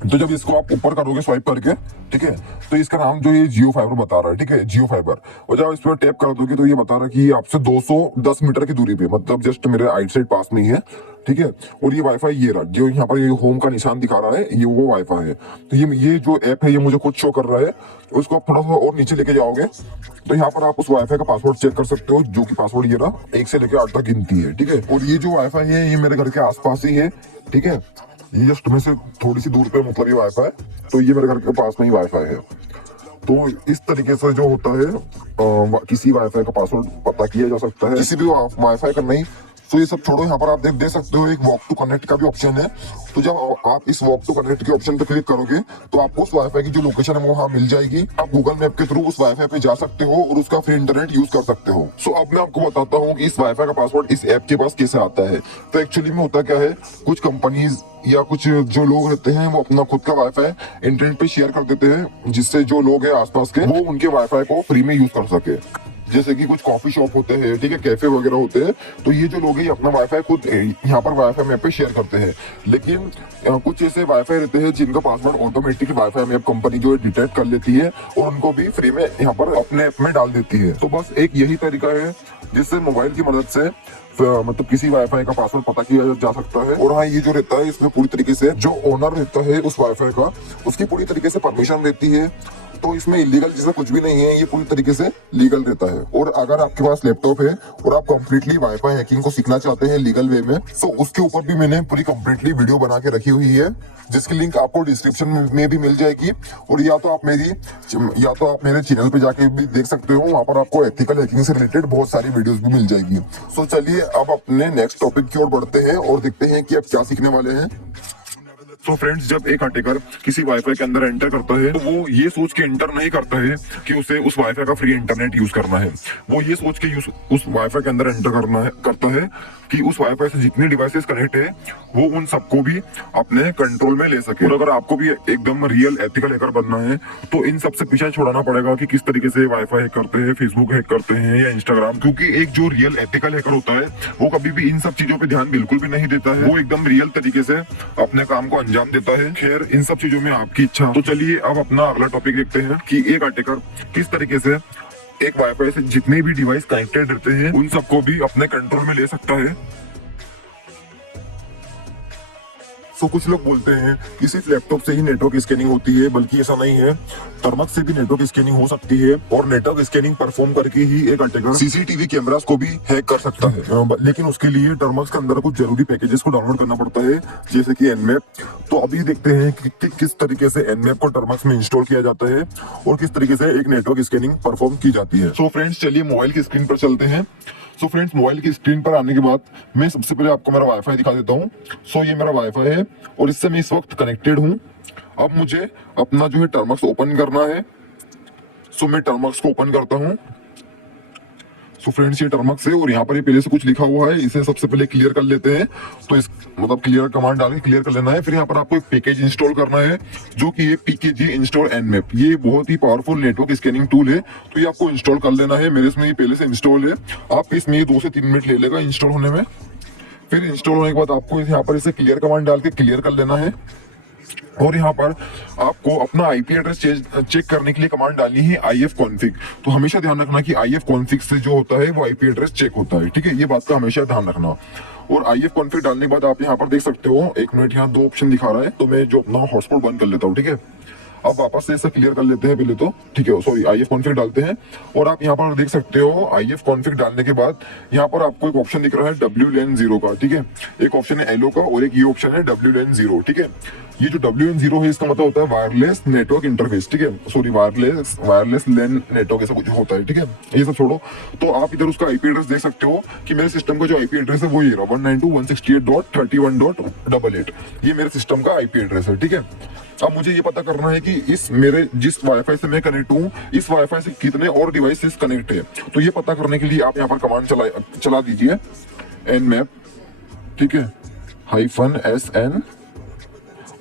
तो जब इसको आप ऊपर करोगे स्वाइप करके, ठीक है, तो इसका नाम जो ये जियो फाइबर बता रहा है। ठीक है, जियो फाइबर। और जब इस पर टैप कर दोगे तो ये बता रहा है कि ये आपसे 210 मीटर की दूरी पे, मतलब जस्ट मेरे आइट साइड पास में ही है। ठीक है, और ये वाईफाई ये रहा, जो यहाँ पर ये होम का निशान दिखा रहा है, ये वो वाईफाई है। तो ये जो ऐप है ये मुझे खुद शो कर रहा है। उसको आप थोड़ा सा और नीचे लेके जाओगे तो यहाँ पर आप उस वाईफाई का पासवर्ड चेक कर सकते हो, जो कि पासवर्ड ये रहा, 1 से लेकर 8 तक गिनती है। ठीक है, और ये जो वाईफाई है ये मेरे घर के आसपास ही है। ठीक है, ये जस्ट में से थोड़ी सी दूर पे मतलब ये वाईफाई, तो ये मेरे घर के पास में ही वाईफाई है। तो इस तरीके से जो होता है किसी वाईफाई का पासवर्ड पता किया जा सकता है, किसी भी वाईफाई का नहीं। तो ये सब छोड़ो, यहाँ पर आप देख सकते हो एक वॉक टू कनेक्ट का भी ऑप्शन है। तो जब आप इस वॉक टू कनेक्ट के ऑप्शन पे क्लिक करोगे तो आपको उस वाईफाई की जो लोकेशन है वो वहाँ मिल जाएगी। आप गूगल मैप के थ्रू उस वाईफाई पे जा सकते हो और उसका फ्री इंटरनेट यूज कर सकते हो। सो अब मैं आपको बताता हूँ कि इस वाईफाई का पासवर्ड इस ऐप के पास कैसे आता है। तो एक्चुअली में होता क्या है, कुछ कंपनीज या कुछ जो लोग रहते हैं वो अपना खुद का वाईफाई इंटरनेट पे शेयर कर देते हैं, जिससे जो लोग हैं आसपास के वो उनके वाईफाई को फ्री में यूज कर सके। जैसे कि कुछ कॉफी शॉप होते हैं, ठीक है, कैफे वगैरह होते हैं, तो ये जो लोग हैं अपना वाईफाई खुद यहाँ पर वाईफाई मैप पे शेयर करते हैं। लेकिन कुछ ऐसे वाईफाई रहते हैं जिनका password automatic wifi map company जो है डिटेक्ट कर लेती है और उनको भी फ्री में यहाँ पर अपने ऐप में डाल देती है। तो बस एक यही तरीका है जिससे मोबाइल की मदद से मतलब किसी वाईफाई का पासवर्ड पता किया जा सकता है। और हाँ, ये जो रहता है इसमें पूरी तरीके से जो ओनर रहता है उस वाईफाई का, उसकी पूरी तरीके से परमिशन रहती है। तो इसमें इलीगल जैसा कुछ भी नहीं है, ये पूरी तरीके से लीगल रहता है। और अगर आपके पास लैपटॉप है और आप कंप्लीटली वाईफाई हैकिंग को सीखना चाहते हैं लीगल वे में, तो उसके ऊपर भी मैंने पूरी कंप्लीटली वीडियो बना के रखी हुई है, जिसकी लिंक आपको डिस्क्रिप्शन में भी मिल जाएगी। और या तो आप मेरे चैनल पे जाके भी देख सकते हो, वहाँ पर आपको एथिकल हैकिंग से रिलेटेड बहुत सारी वीडियोस भी मिल जाएगी। सो चलिए अब अपने नेक्स्ट टॉपिक की ओर बढ़ते हैं और देखते हैं कि अब क्या सीखने वाले हैं। सो फ्रेंड्स, जब एक अटैकर किसी वाईफाई के अंदर एंटर करता है तो वो ये सोच के एंटर नहीं करता है कि उसे उस वाईफाई का फ्री इंटरनेट यूज करना है। वो ये सोच के उस वाईफाई के अंदर एंटर करता है कि उस वाईफाई से जितनी डिवाइसेस कनेक्ट है वो उन सबको भी अपने कंट्रोल में ले सके। और अगर आपको भी एकदम रियल एथिकल हैकर बनना है तो इन सबसे पीछे छुड़ाना पड़ेगा कि किस तरीके से वाईफाई हैक करते हैं, फेसबुक हैक करते हैं या इंस्टाग्राम। क्योंकि एक जो रियल एथिकल हैकर होता है वो कभी भी इन सब चीजों पे ध्यान बिल्कुल भी नहीं देता है। वो एकदम रियल तरीके से अपने काम को अंजाम देता है। खैर, इन सब चीजों में आपकी इच्छा। तो चलिए अब अपना अगला टॉपिक देखते हैं कि एक अटैकर किस तरीके से एक वाईफाई से जितने भी डिवाइस कनेक्टेड रहते हैं उन सबको भी अपने कंट्रोल में ले सकता है। तो कुछ लोग बोलते हैं कि सिर्फ लैपटॉप से ही नेटवर्क स्कैनिंग होती है, बल्कि ऐसा नहीं है। टर्मक्स से भी नेटवर्क स्कैनिंग हो सकती है और नेटवर्क स्कैनिंग परफॉर्म करके ही एक अटैकर सीसीटीवी कैमरास को भी हैक कर सकता है। लेकिन उसके लिए टर्मक्स के अंदर कुछ जरूरी पैकेजेस को डाउनलोड करना पड़ता है, जैसे कि एनमैप। तो अभी देखते हैं कि किस तरीके से एनमैप को टर्मक्स में इंस्टॉल किया जाता है और किस तरीके से एक नेटवर्क स्कैनिंग परफॉर्म की जाती है। सो फ्रेंड्स, चलिए मोबाइल की स्क्रीन पर चलते हैं। सो फ्रेंड्स, मोबाइल की स्क्रीन पर आने के बाद मैं सबसे पहले आपको मेरा वाईफाई दिखा देता हूँ। सो ये मेरा वाईफाई है और इससे मैं इस वक्त कनेक्टेड हूँ। अब मुझे अपना जो है टर्मक्स ओपन करना है। सो मैं टर्मक्स को ओपन करता हूँ। सो फ्रेंड्स, ये टर्मक्स है और यहाँ पर ये पहले से कुछ लिखा हुआ है, इसे सबसे पहले क्लियर कर लेते हैं। तो इस मतलब क्लियर कमांड डाल के क्लियर कर लेना है। फिर यहाँ पर आपको एक पैकेज इंस्टॉल करना है जो कि ये PKG इंस्टॉल एनमैप। ये बहुत ही पावरफुल नेटवर्क स्कैनिंग टूल है, तो ये आपको इंस्टॉल कर लेना है। मेरे इसमें ये पहले से इंस्टॉल है। आप इसमें 2 से 3 मिनट ले लेगा इंस्टॉल होने में। फिर इंस्टॉल होने के बाद आपको यहाँ पर इसे क्लियर कमांड डाल के क्लियर कर लेना है। और यहाँ पर आपको अपना आईपी एड्रेस चेक करने के लिए कमांड डालनी है ifconfig। तो हमेशा ध्यान रखना कि ifconfig से जो होता है वो आईपी एड्रेस चेक होता है, ठीक है। ये बात का हमेशा ध्यान रखना। और ifconfig डालने के बाद आप यहाँ पर देख सकते हो, एक मिनट, यहाँ 2 ऑप्शन दिखा रहा है, तो मैं जो अपना हॉटस्पॉट बंद कर लेता हूँ, ठीक है। अब वापस से इसे क्लियर कर लेते हैं पहले तो, ठीक है। सॉरी, ifconfig डालते हैं और आप यहाँ पर देख सकते हो ifconfig डालने के बाद यहाँ पर आपको एक ऑप्शन दिख रहा है WLAN 0 का, ठीक है। एक ऑप्शन है LO का और एक ये ऑप्शन है WLAN 0, ठीक है। ये जो WLAN 0 है इसका मतलब होता है वायरलेस नेटवर्क इंटरफेस, ठीक है। सॉरी, वायरलेस लैन नेटवर्क ऐसा कुछ होता है, ठीक है। ये सब छोड़ो। तो आप इधर उसका आईपी एड्रेस देख सकते हो कि मेरे सिस्टम का जो आईपी एड्रेस है वो ये रहा, 192.168.31.88। ये मेरे सिस्टम का आईपी एड्रेस है, ठीक है। अब मुझे ये पता करना है कि इस मेरे जिस वाईफाई से मैं कनेक्ट हूँ, इस वाईफाई से कितने और डिवाइसेस कनेक्ट है। तो ये पता करने के लिए आप यहाँ पर कमांड चला दीजिए nmap, ठीक है, -SN।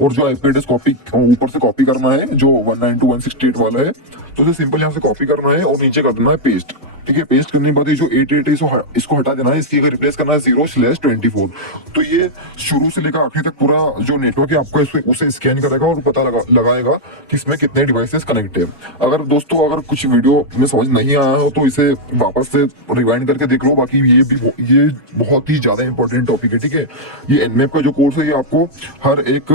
और जो आईपी एड्रेस कॉपी ऊपर से कॉपी करना है जो 192.168 वाला है, तो उसे सिंपल यहाँ से कॉपी करना है और नीचे कर देना है पेस्ट, ठीक है। पेस्ट करने के बाद ये जो 88 है इसको हटा देना है, इसकी अगर रिप्लेस करना है 0/24। तो ये शुरू से लेकर आखिर तक पूरा जो नेटवर्क है आपको उसे स्कैन करेगा और पता लगाएगा कि इसमें कितने डिवाइसेस कनेक्ट है। अगर दोस्तों अगर कुछ वीडियो में समझ नहीं आया हो तो इसे वापस से रिवाइंड करके देख लो। बाकी ये बहुत ही ज्यादा इंपॉर्टेंट टॉपिक है, ठीक है। ये एनमैप का जो कोर्स है ये आपको हर एक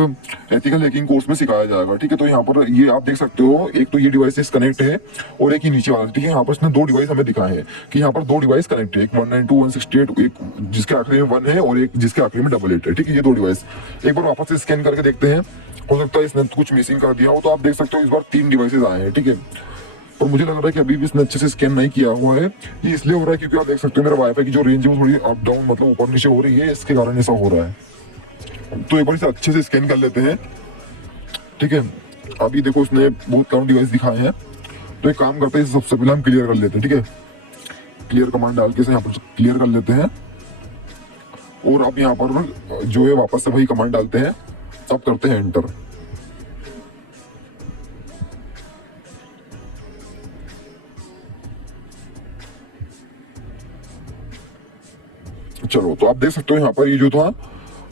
एथिकल हैकिंग कोर्स में सिखाया जाएगा, ठीक है। तो यहाँ पर ये आप देख सकते हो, एक तो ये डिवाइसेस कनेक्ट है और एक ही नीचे वाला, ठीक है। यहाँ पर इसने 2 डिवाइस हमें दिखाए हैं कि यहाँ पर 2 डिवाइस कनेक्ट है, एक 192.168, एक जिसके आखिरी में 1 है और एक जिसके आखिरी में 88 है, ठीक है। ये 2 डिवाइस एक बार वापस से स्कैन करके देखते हैं, हो सकता है इसने कुछ मिसिंग कर दिया हो। तो आप देख सकते हो इस बार 3 डिवाइसेस आए हैं, ठीक है। और मुझे लग रहा है कि अभी भी इसने अच्छे से स्कैन नहीं किया हुआ है। ये इसलिए हो रहा है क्योंकि आप देख सकते हो मेरा वाईफाई की जो रेंज है वो थोड़ी अप डाउन मतलब ऊपर नीचे हो रही है, इसके कारण ऐसा हो रहा है। तो एक बार इसे अच्छे से स्कैन कर लेते हैं, ठीक है। अभी देखो इसने बहुत कम डिवाइस दिखाए हैं, तो एक काम करते हैं, सबसे पहले हम क्लियर कर लेते हैं, ठीक है। क्लियर कमांड डाल के यहाँ पर क्लियर कर लेते हैं और अब यहाँ पर जो है वापस से वही कमांड डालते हैं, तब करते हैं एंटर। चलो, तो आप देख सकते हो यहाँ पर ये जो था,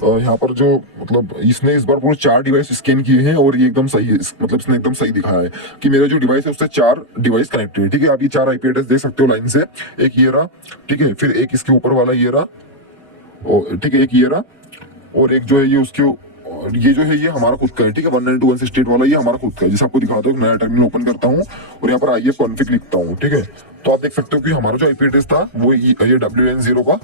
यहाँ पर जो मतलब इसने इस बार पूरे 4 डिवाइस स्कैन किए हैं और ये एकदम सही है, मतलब इसने एकदम सही दिखाया है कि मेरा जो डिवाइस है उससे 4 डिवाइस कनेक्टेड है, ठीक है। आप ये 4 आईपी एड्रेस देख सकते हो लाइन से, एक ये रहा, ठीक है, फिर एक इसके ऊपर वाला ये रहा, ठीक है, एक ये रहा, और एक जो है ये उसके ये जो है ये हमारा खुद का है, ठीक है। 192.168 वाला ये हमारा खुद का है। जैसे आपको दिखाता हूँ, नया टर्मिनल ओपन करता हूँ और यहाँ पर ifconfig लिखता हूँ, ठीक है। तो आप देख सकते हो कि हमारा जो आईपी एड्रेस था वो ये WLAN 0 का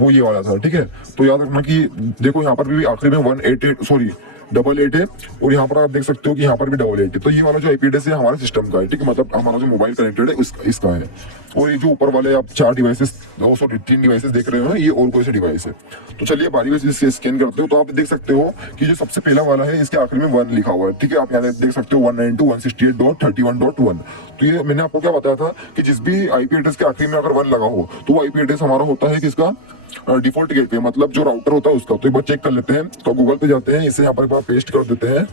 वो ये वाला था, ठीक है। तो याद रखना कि देखो यहाँ पर भी आखिरी में 188 सॉरी 888 है, और यहाँ पर आप देख सकते हो कि यहाँ पर भी 888 है। तो ये वाला जो आईपी एड्रेस है हमारे सिस्टम का है, ठीक है, मतलब हमारा जो मोबाइल कनेक्टेड है इसका है। और ये जो ऊपर वाले आप 4 डिवाइसेस 3 डिवाइसेस देख रहे हो, ये और कोई से डिवाइस है। तो चलिए बारी से इससे स्कैन करते हो। तो आप देख सकते हो कि जो सबसे पहला वाला है इसके आखिर में 1 लिखा हुआ है, ठीक है, आप यहाँ देख सकते हो 192.168.31.1। तो ये मैंने आपको क्या बताया था कि जिस भी आईपी एड्रेस के आखिर में अगर 1 लगा हो तो वो आईपी एड्रेस हमारा होता है किसका, डिफॉल्ट गेटवे, मतलब जो राउटर होता है उसका। तो एक बार चेक कर लेते हैं। तो गूगल पे जाते हैं, इसे यहाँ पर एक बार पेस्ट कर देते हैं,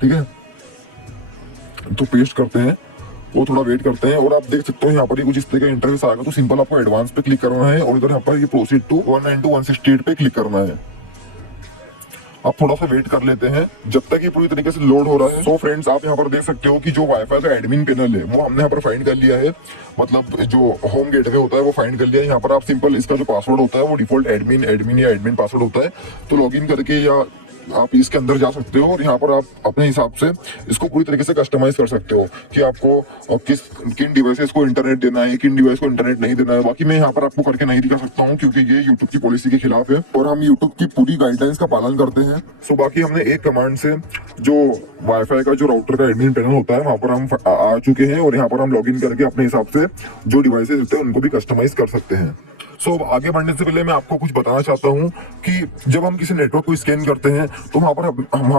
ठीक है, तो पेस्ट करते हैं, वो थोड़ा वेट करते हैं, और आप देख सकते हो यहाँ पर ये कुछ इस तरह का इंटरफेस आएगा। तो सिंपल आपको एडवांस पे क्लिक करना है और इधर यहाँ पर ये प्रोसीड टू 192.168 पे क्लिक करना है। आप थोड़ा सा वेट कर लेते हैं जब तक ये पूरी तरीके से लोड हो रहा है। सो फ्रेंड्स, आप यहाँ पर देख सकते हो कि जो वाईफाई का एडमिन पैनल है वो हमने यहाँ पर फाइंड कर लिया है, मतलब जो होम गेटवे होता है वो फाइंड कर लिया है। यहाँ पर आप सिंपल इसका जो पासवर्ड होता है वो डिफॉल्ट एडमिन या एडमिन पासवर्ड होता है। तो लॉगिन करके या आप इसके अंदर जा सकते हो और यहाँ पर आप अपने हिसाब से इसको पूरी तरीके से कस्टमाइज कर सकते हो कि आपको किन डिवाइसेस को इंटरनेट देना है, किन डिवाइस को इंटरनेट नहीं देना है। बाकी मैं यहाँ पर आपको करके नहीं दिखा सकता हूँ क्योंकि ये यूट्यूब की पॉलिसी के खिलाफ है और हम यूट्यूब की पूरी गाइडलाइंस का पालन करते हैं। सो बाकी हमने एक कमांड से जो वाईफाई का जो राउटर का एडमिन पैनल होता है वहाँ पर हम आ चुके हैं और यहाँ पर हम लॉगिन करके अपने हिसाब से जो डिवाइसेस होते हैं उनको भी कस्टमाइज कर सकते हैं। सो आगे बढ़ने से पहले मैं आपको कुछ बताना चाहता हूँ कि जब हम किसी नेटवर्क को स्कैन करते हैं तो वहाँ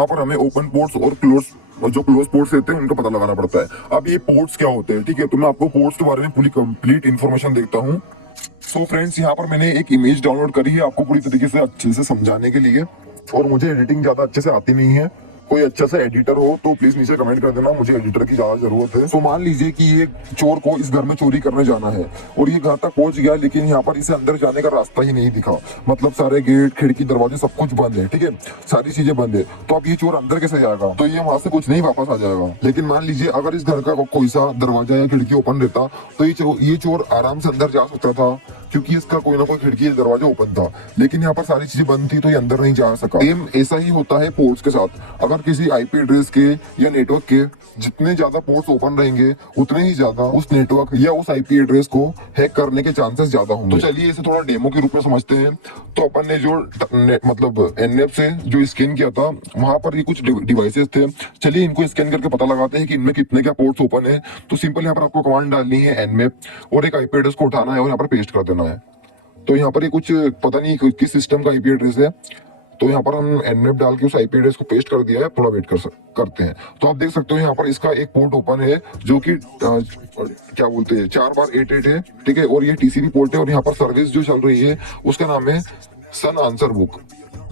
पर हमें ओपन पोर्ट्स और क्लोज पोर्ट्स रहते हैं उनका पता लगाना पड़ता है। अब ये पोर्ट्स क्या होते हैं, ठीक है, तो मैं आपको पोर्ट्स के बारे में पूरी कंप्लीट इन्फॉर्मेशन देता हूँ। सो फ्रेंड्स, यहाँ पर मैंने एक इमेज डाउनलोड करी है आपको पूरी तरीके से अच्छे से समझाने के लिए, और मुझे एडिटिंग ज्यादा अच्छे से आती नहीं है। कोई अच्छा सा एडिटर हो तो प्लीज नीचे कमेंट कर देना, मुझे एडिटर की ज्यादा जरूरत है। तो मान लीजिए कि ये चोर को इस घर में चोरी करने जाना है और ये घर तक पहुंच गया, लेकिन यहाँ पर इसे अंदर जाने का रास्ता ही नहीं दिखा, मतलब सारे गेट खिड़की दरवाजे सब कुछ बंद है, ठीक है, सारी चीजें बंद है। तो अब ये चोर अंदर कैसे जाएगा, तो ये वहां से कुछ नहीं वापस आ जाएगा। लेकिन मान लीजिए अगर इस घर का कोई सा दरवाजा या खिड़की ओपन रहता तो ये चोर आराम से अंदर जा सकता था क्योंकि इसका कोई ना कोई खिड़की या दरवाजा ओपन था। लेकिन यहाँ पर सारी चीजें बंद थी तो ये अंदर नहीं जा सका। सेम ऐसा ही होता है पोर्ट्स के साथ। अगर किसी आईपी एड्रेस के या नेटवर्क के जितने ज्यादा पोर्ट्स ओपन रहेंगे उतने ही ज्यादा उस नेटवर्क या उस आईपी एड्रेस को हैक करने के चांसेस ज्यादा होंगे। तो चलिए इसे थोड़ा डेमो के रूप में समझते हैं। तो अपन ने जो मतलब एनएफ से जो स्कैन किया था वहां पर ये कुछ डिवाइसेस थे। चलिए इनको स्कैन करके पता लगाते हैं कि इनमें कितने क्या पोर्ट्स ओपन है। तो सिंपल यहाँ पर आपको कमांड डालनी है एनमैप और एक आईपी एड्रेस को उठाना है और यहाँ पर पेस्ट कर देना है। तो यहाँ पर ये कुछ पता नहीं किस सिस्टम का आईपी एड्रेस है, तो यहाँ पर हम एनमैप डाल के उस आईपी एड्रेस को पेस्ट कर दिया है। थोड़ा वेट करते हैं। तो आप देख सकते हो यहाँ पर इसका एक पोर्ट ओपन है जो कि क्या बोलते हैं 4x88 है, ठीक है, और ये टीसीपी पोर्ट है और यहाँ पर सर्विस जो चल रही है उसका नाम है सन आंसर बुक।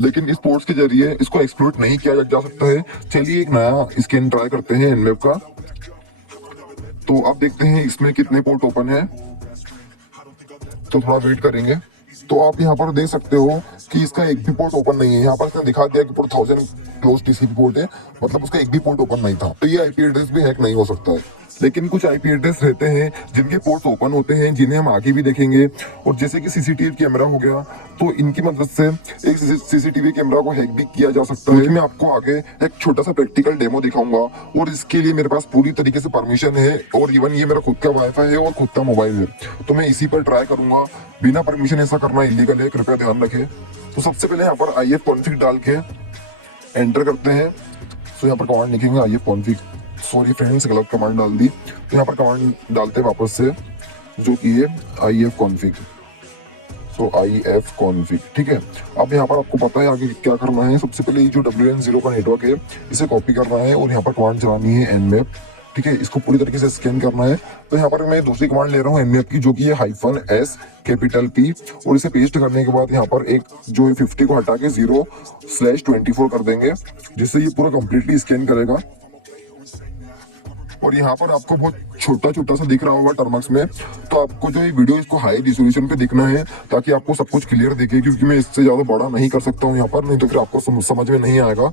लेकिन इस पोर्ट्स के जरिए इसको एक्सप्लोइट नहीं किया जा सकता है। चलिए एक नया स्कैन ट्राई करते हैं एनमैप का। तो आप देखते हैं इसमें कितने पोर्ट ओपन है, तो थोड़ा वेट करेंगे। तो आप यहाँ पर देख सकते हो कि इसका एक भी पोर्ट ओपन नहीं है। यहाँ पर इसने दिखा दिया कि 1000 क्लोज टीसीपी पोर्ट है, मतलब उसका एक भी पोर्ट ओपन नहीं था। तो ये आईपी एड्रेस भी हैक नहीं हो सकता है। लेकिन कुछ आईपी एड्रेस रहते हैं जिनके पोर्ट्स ओपन होते हैं, जिन्हें हम आगे भी देखेंगे। और जैसे कि सीसीटीवी कैमरा हो गया, तो इनकी मदद से एक सीसीटीवी कैमरा को हैक भी किया जा सकता है। मैं आपको आगे एक छोटा सा प्रैक्टिकल डेमो दिखाऊंगा और इसके लिए मेरे पास पूरी तरीके से परमिशन है और इवन ये मेरा खुद का वाईफाई है और खुद का मोबाइल है, तो मैं इसी पर ट्राई करूंगा। बिना परमिशन ऐसा करना इलीगल है, कृपया ध्यान रखें। तो सबसे पहले यहाँ पर IF कॉन्फिग डाल के एंटर करते हैं। तो यहाँ पर कमांड लिखेंगे IF कॉन्फिग, सॉरी फ्रेंड्स गलत कमांड डाल दी। तो यहाँ पर कमांड डालते हैं वापस से जो कि है IF config. So IF config, ठीक है। अब यहाँ पर आपको पता है आगे क्या करना है। सबसे पहले ये जो WN0 का नेटवर्क है इसे कॉपी करना है और यहाँ पर कमांड चलानी है nmap, ठीक है, इसको पूरी तरीके से स्कैन करना है। तो यहाँ पर मैं दूसरी कमांड ले रहा हूँ nmap की, जो कि है -S P, और इसे पेस्ट करने के बाद यहाँ पर एक जो 50 को हटा के 0/24 कर देंगे, जिससे ये पूरा कंप्लीटली स्कैन करेगा। और यहाँ पर आपको बहुत छोटा सा दिख रहा होगा टर्मक्स में, तो आपको जो ये वीडियो इसको हाई रिजोल्यूशन पे देखना है ताकि आपको सब कुछ क्लियर दिखे, क्योंकि मैं इससे ज्यादा बड़ा नहीं कर सकता हूँ यहाँ पर, नहीं तो फिर आपको समझ में नहीं आएगा।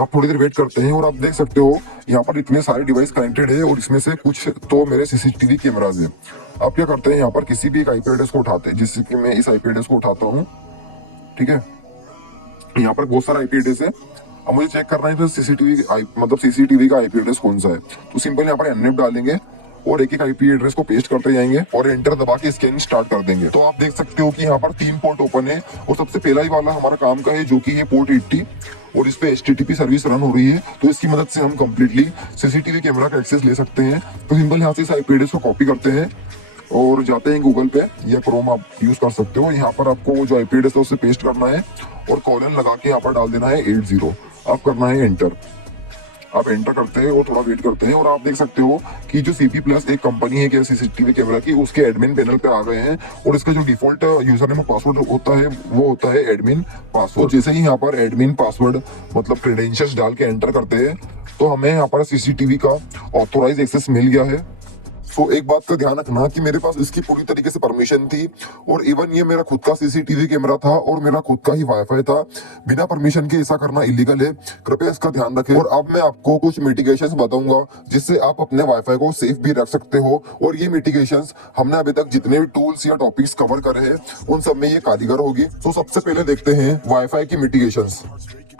आप थोड़ी देर वेट करते हैं और आप देख सकते हो यहाँ पर इतने सारे डिवाइस कनेक्टेड है और इसमें से कुछ तो मेरे सीसीटीवी कैमराज है। आप क्या करते हैं, यहाँ पर किसी भी एक आईपी एड्रेस को उठाते हैं, जिससे कि मैं इस आईपी एड्रेस को उठाता हूँ, ठीक है। यहाँ पर बहुत सारा आईपी एड्रेस है। अब मुझे चेक करना है तो सीसीटीवी का आईपी एड्रेस कौन सा है। तो सिंपल यहाँ पर nmap डालेंगे और एक एक आईपी एड्रेस को पेस्ट करते जाएंगे और एंटर दबा के स्कैन स्टार्ट कर देंगे। तो आप देख सकते हो कि यहाँ पर 3 पोर्ट ओपन है और सबसे पहला ही वाला हमारा काम का है जो कि है पोर्ट 80 और इस पे HTTP सर्विस रन हो रही है। तो इसकी मदद से हम कंप्लीटली सीसीटीवी कैमरा का एक्सेस ले सकते हैं। तो सिंपल यहाँ से इस आईपी एड्रेस को कॉपी करते हैं और जाते हैं गूगल पे या क्रोम आप यूज कर सकते हो। यहाँ पर आपको जो आईपी एड्रेस है उसे पेस्ट करना है और कॉलन लगा के यहाँ पर डाल देना है 80। आप करना है एंटर। आप एंटर करते हैं और थोड़ा वेट करते हैं और आप देख सकते हो कि जो CP प्लस एक कंपनी है क्या सीसीटीवी कैमरा की, उसके एडमिन पैनल पे आ गए हैं और इसका जो डिफॉल्ट यूजर नेम पासवर्ड होता है वो होता है एडमिन पासवर्ड। जैसे ही यहाँ पर एडमिन पासवर्ड मतलब क्रेडेंशियल्स डाल के एंटर करते हैं तो हमें यहाँ पर सीसीटीवी का ऑथोराइज एक्सेस मिल गया है। तो एक बात का ध्यान रखना कि मेरे पास इसकी पूरी तरीके से परमिशन थी और इवन ये मेरा खुद का सीसीटीवी कैमरा था और मेरा खुद का ही वाईफाई था। बिना परमिशन के ऐसा करना इलीगल है, कृपया इसका ध्यान रखें। और अब मैं आपको कुछ मिटिगेशंस बताऊंगा जिससे आप अपने वाईफाई को सेफ भी रख सकते हो। और ये मिटिगेशंस हमने अभी तक जितने भी टूल्स या टॉपिक्स कवर करे हैं उन सब में ये कारीगर होगी। तो सबसे पहले देखते हैं वाईफाई की मिटिगेशंस।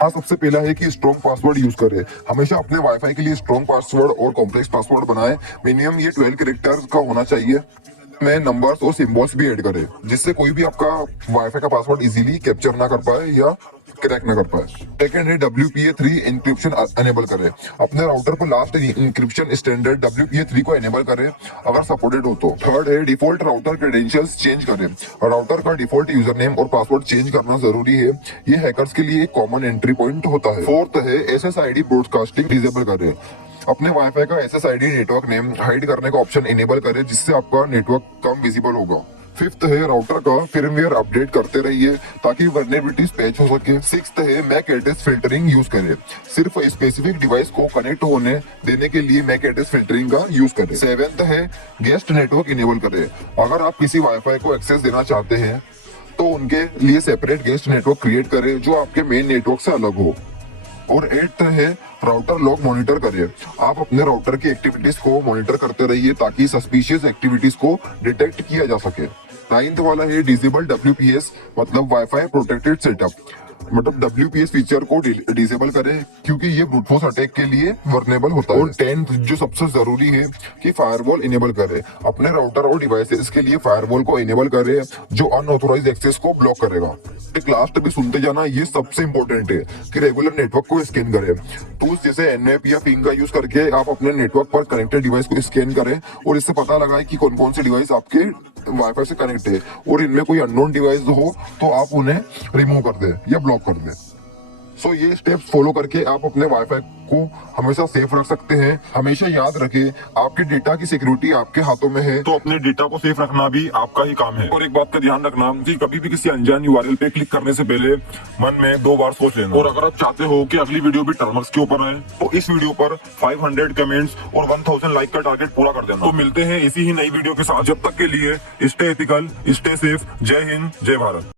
हाँ, सबसे पहला है कि स्ट्रॉन्ग पासवर्ड यूज करें। हमेशा अपने वाईफाई के लिए स्ट्रॉन्ग पासवर्ड और कॉम्प्लेक्स पासवर्ड बनाएं। मिनिमम ये 12 कैरेक्टर्स का होना चाहिए। में नंबर्स और सिंबल्स भी ऐड करें जिससे कोई भी आपका वाईफाई का पासवर्ड इजीली कैप्चर ना कर पाए या क्रैक ना कर पाए। सेकंड है WPA3 एन्क्रिप्शन एनेबल करें। अपने राउटर पर लास्ट एन्क्रिप्शन स्टैंडर्ड WPA3 को एनेबल करें अगर सपोर्टेड हो तो। थर्ड है डिफॉल्ट राउटर क्रेडेंशियल्स चेंज करें। राउटर का डिफॉल्ट यूजर नेम और पासवर्ड चेंज करना जरूरी है, ये हैकर्स के लिए एक कॉमन एंट्री पॉइंट होता है। फोर्थ है SSID ब्रॉडकास्टिंग डिसेबल करें। अपने वाईफाई का SSID नेटवर्क नेम हाइड करने का ऑप्शन इनेबल करें जिससे आपका नेटवर्क कम विजिबल होगा। फिफ्थ है राउटर का फर्मवेयर अपडेट करते रहिए ताकि वर्नेबिलिटीज पैच हो सके। सिक्स्थ है मैक एड्रेस फिल्टरिंग यूज करें। सिर्फ स्पेसिफिक डिवाइस को कनेक्ट होने देने के लिए मैक एड्रेस फिल्टरिंग का यूज करें। सेवेंथ है गेस्ट नेटवर्क इनेबल करें। अगर आप किसी वाईफाई को एक्सेस देना चाहते हैं तो उनके लिए सेपरेट गेस्ट नेटवर्क क्रिएट करें जो आपके मेन नेटवर्क से अलग हो। और 8th है राउटर लॉग मॉनिटर करिए। आप अपने राउटर की एक्टिविटीज को मॉनिटर करते रहिए ताकि सस्पिशियस एक्टिविटीज को डिटेक्ट किया जा सके। 9th वाला है डिसेबल WPS मतलब वाईफाई प्रोटेक्टेड सेटअप। मतलब WPS फीचर को डिसेबल करें क्योंकि ये ब्रूट फोर्स अटैक के लिए वर्नेबल होता है। और 10th जो सबसे जरूरी है कि फायरवॉल इनेबल करें। अपने राउटर और डिवाइसेस के लिए फायरवॉल को इनेबल करें जो अनऑथोराइज्ड एक्सेस को ब्लॉक करेगा। एक लास्ट भी सुनते जाना, ये सबसे इंपॉर्टेंट है कि रेगुलर नेटवर्क को स्कैन करें। टूल्स जैसे NAP या पिंग का यूज करके आप अपने नेटवर्क पर कनेक्टेड डिवाइस को स्कैन करें और इससे पता लगाएं कि कौन कौन से डिवाइस आपके वाईफाई से कनेक्ट है और इनमें कोई अननोन डिवाइस हो तो आप उन्हें रिमूव कर दें या ब्लॉक कर दें। सो ये स्टेप्स फॉलो करके आप अपने वाईफाई को हमेशा सेफ रख सकते हैं। हमेशा याद रखें आपके डेटा की सिक्योरिटी आपके हाथों में है, तो अपने डेटा को सेफ रखना भी आपका ही काम है। और एक बात का ध्यान रखना कि कभी भी किसी अनजान URL पे क्लिक करने से पहले मन में 2 बार सोच लेना। और अगर आप चाहते हो कि अगली वीडियो भी टर्मक्स के ऊपर आए तो इस वीडियो पर 500 कमेंट्स और 1000 लाइक का टारगेट पूरा कर देना। तो मिलते हैं इसी ही नई वीडियो के साथ। जब तक के लिए स्टे एथिकल, स्टे सेफ। जय हिंद, जय भारत।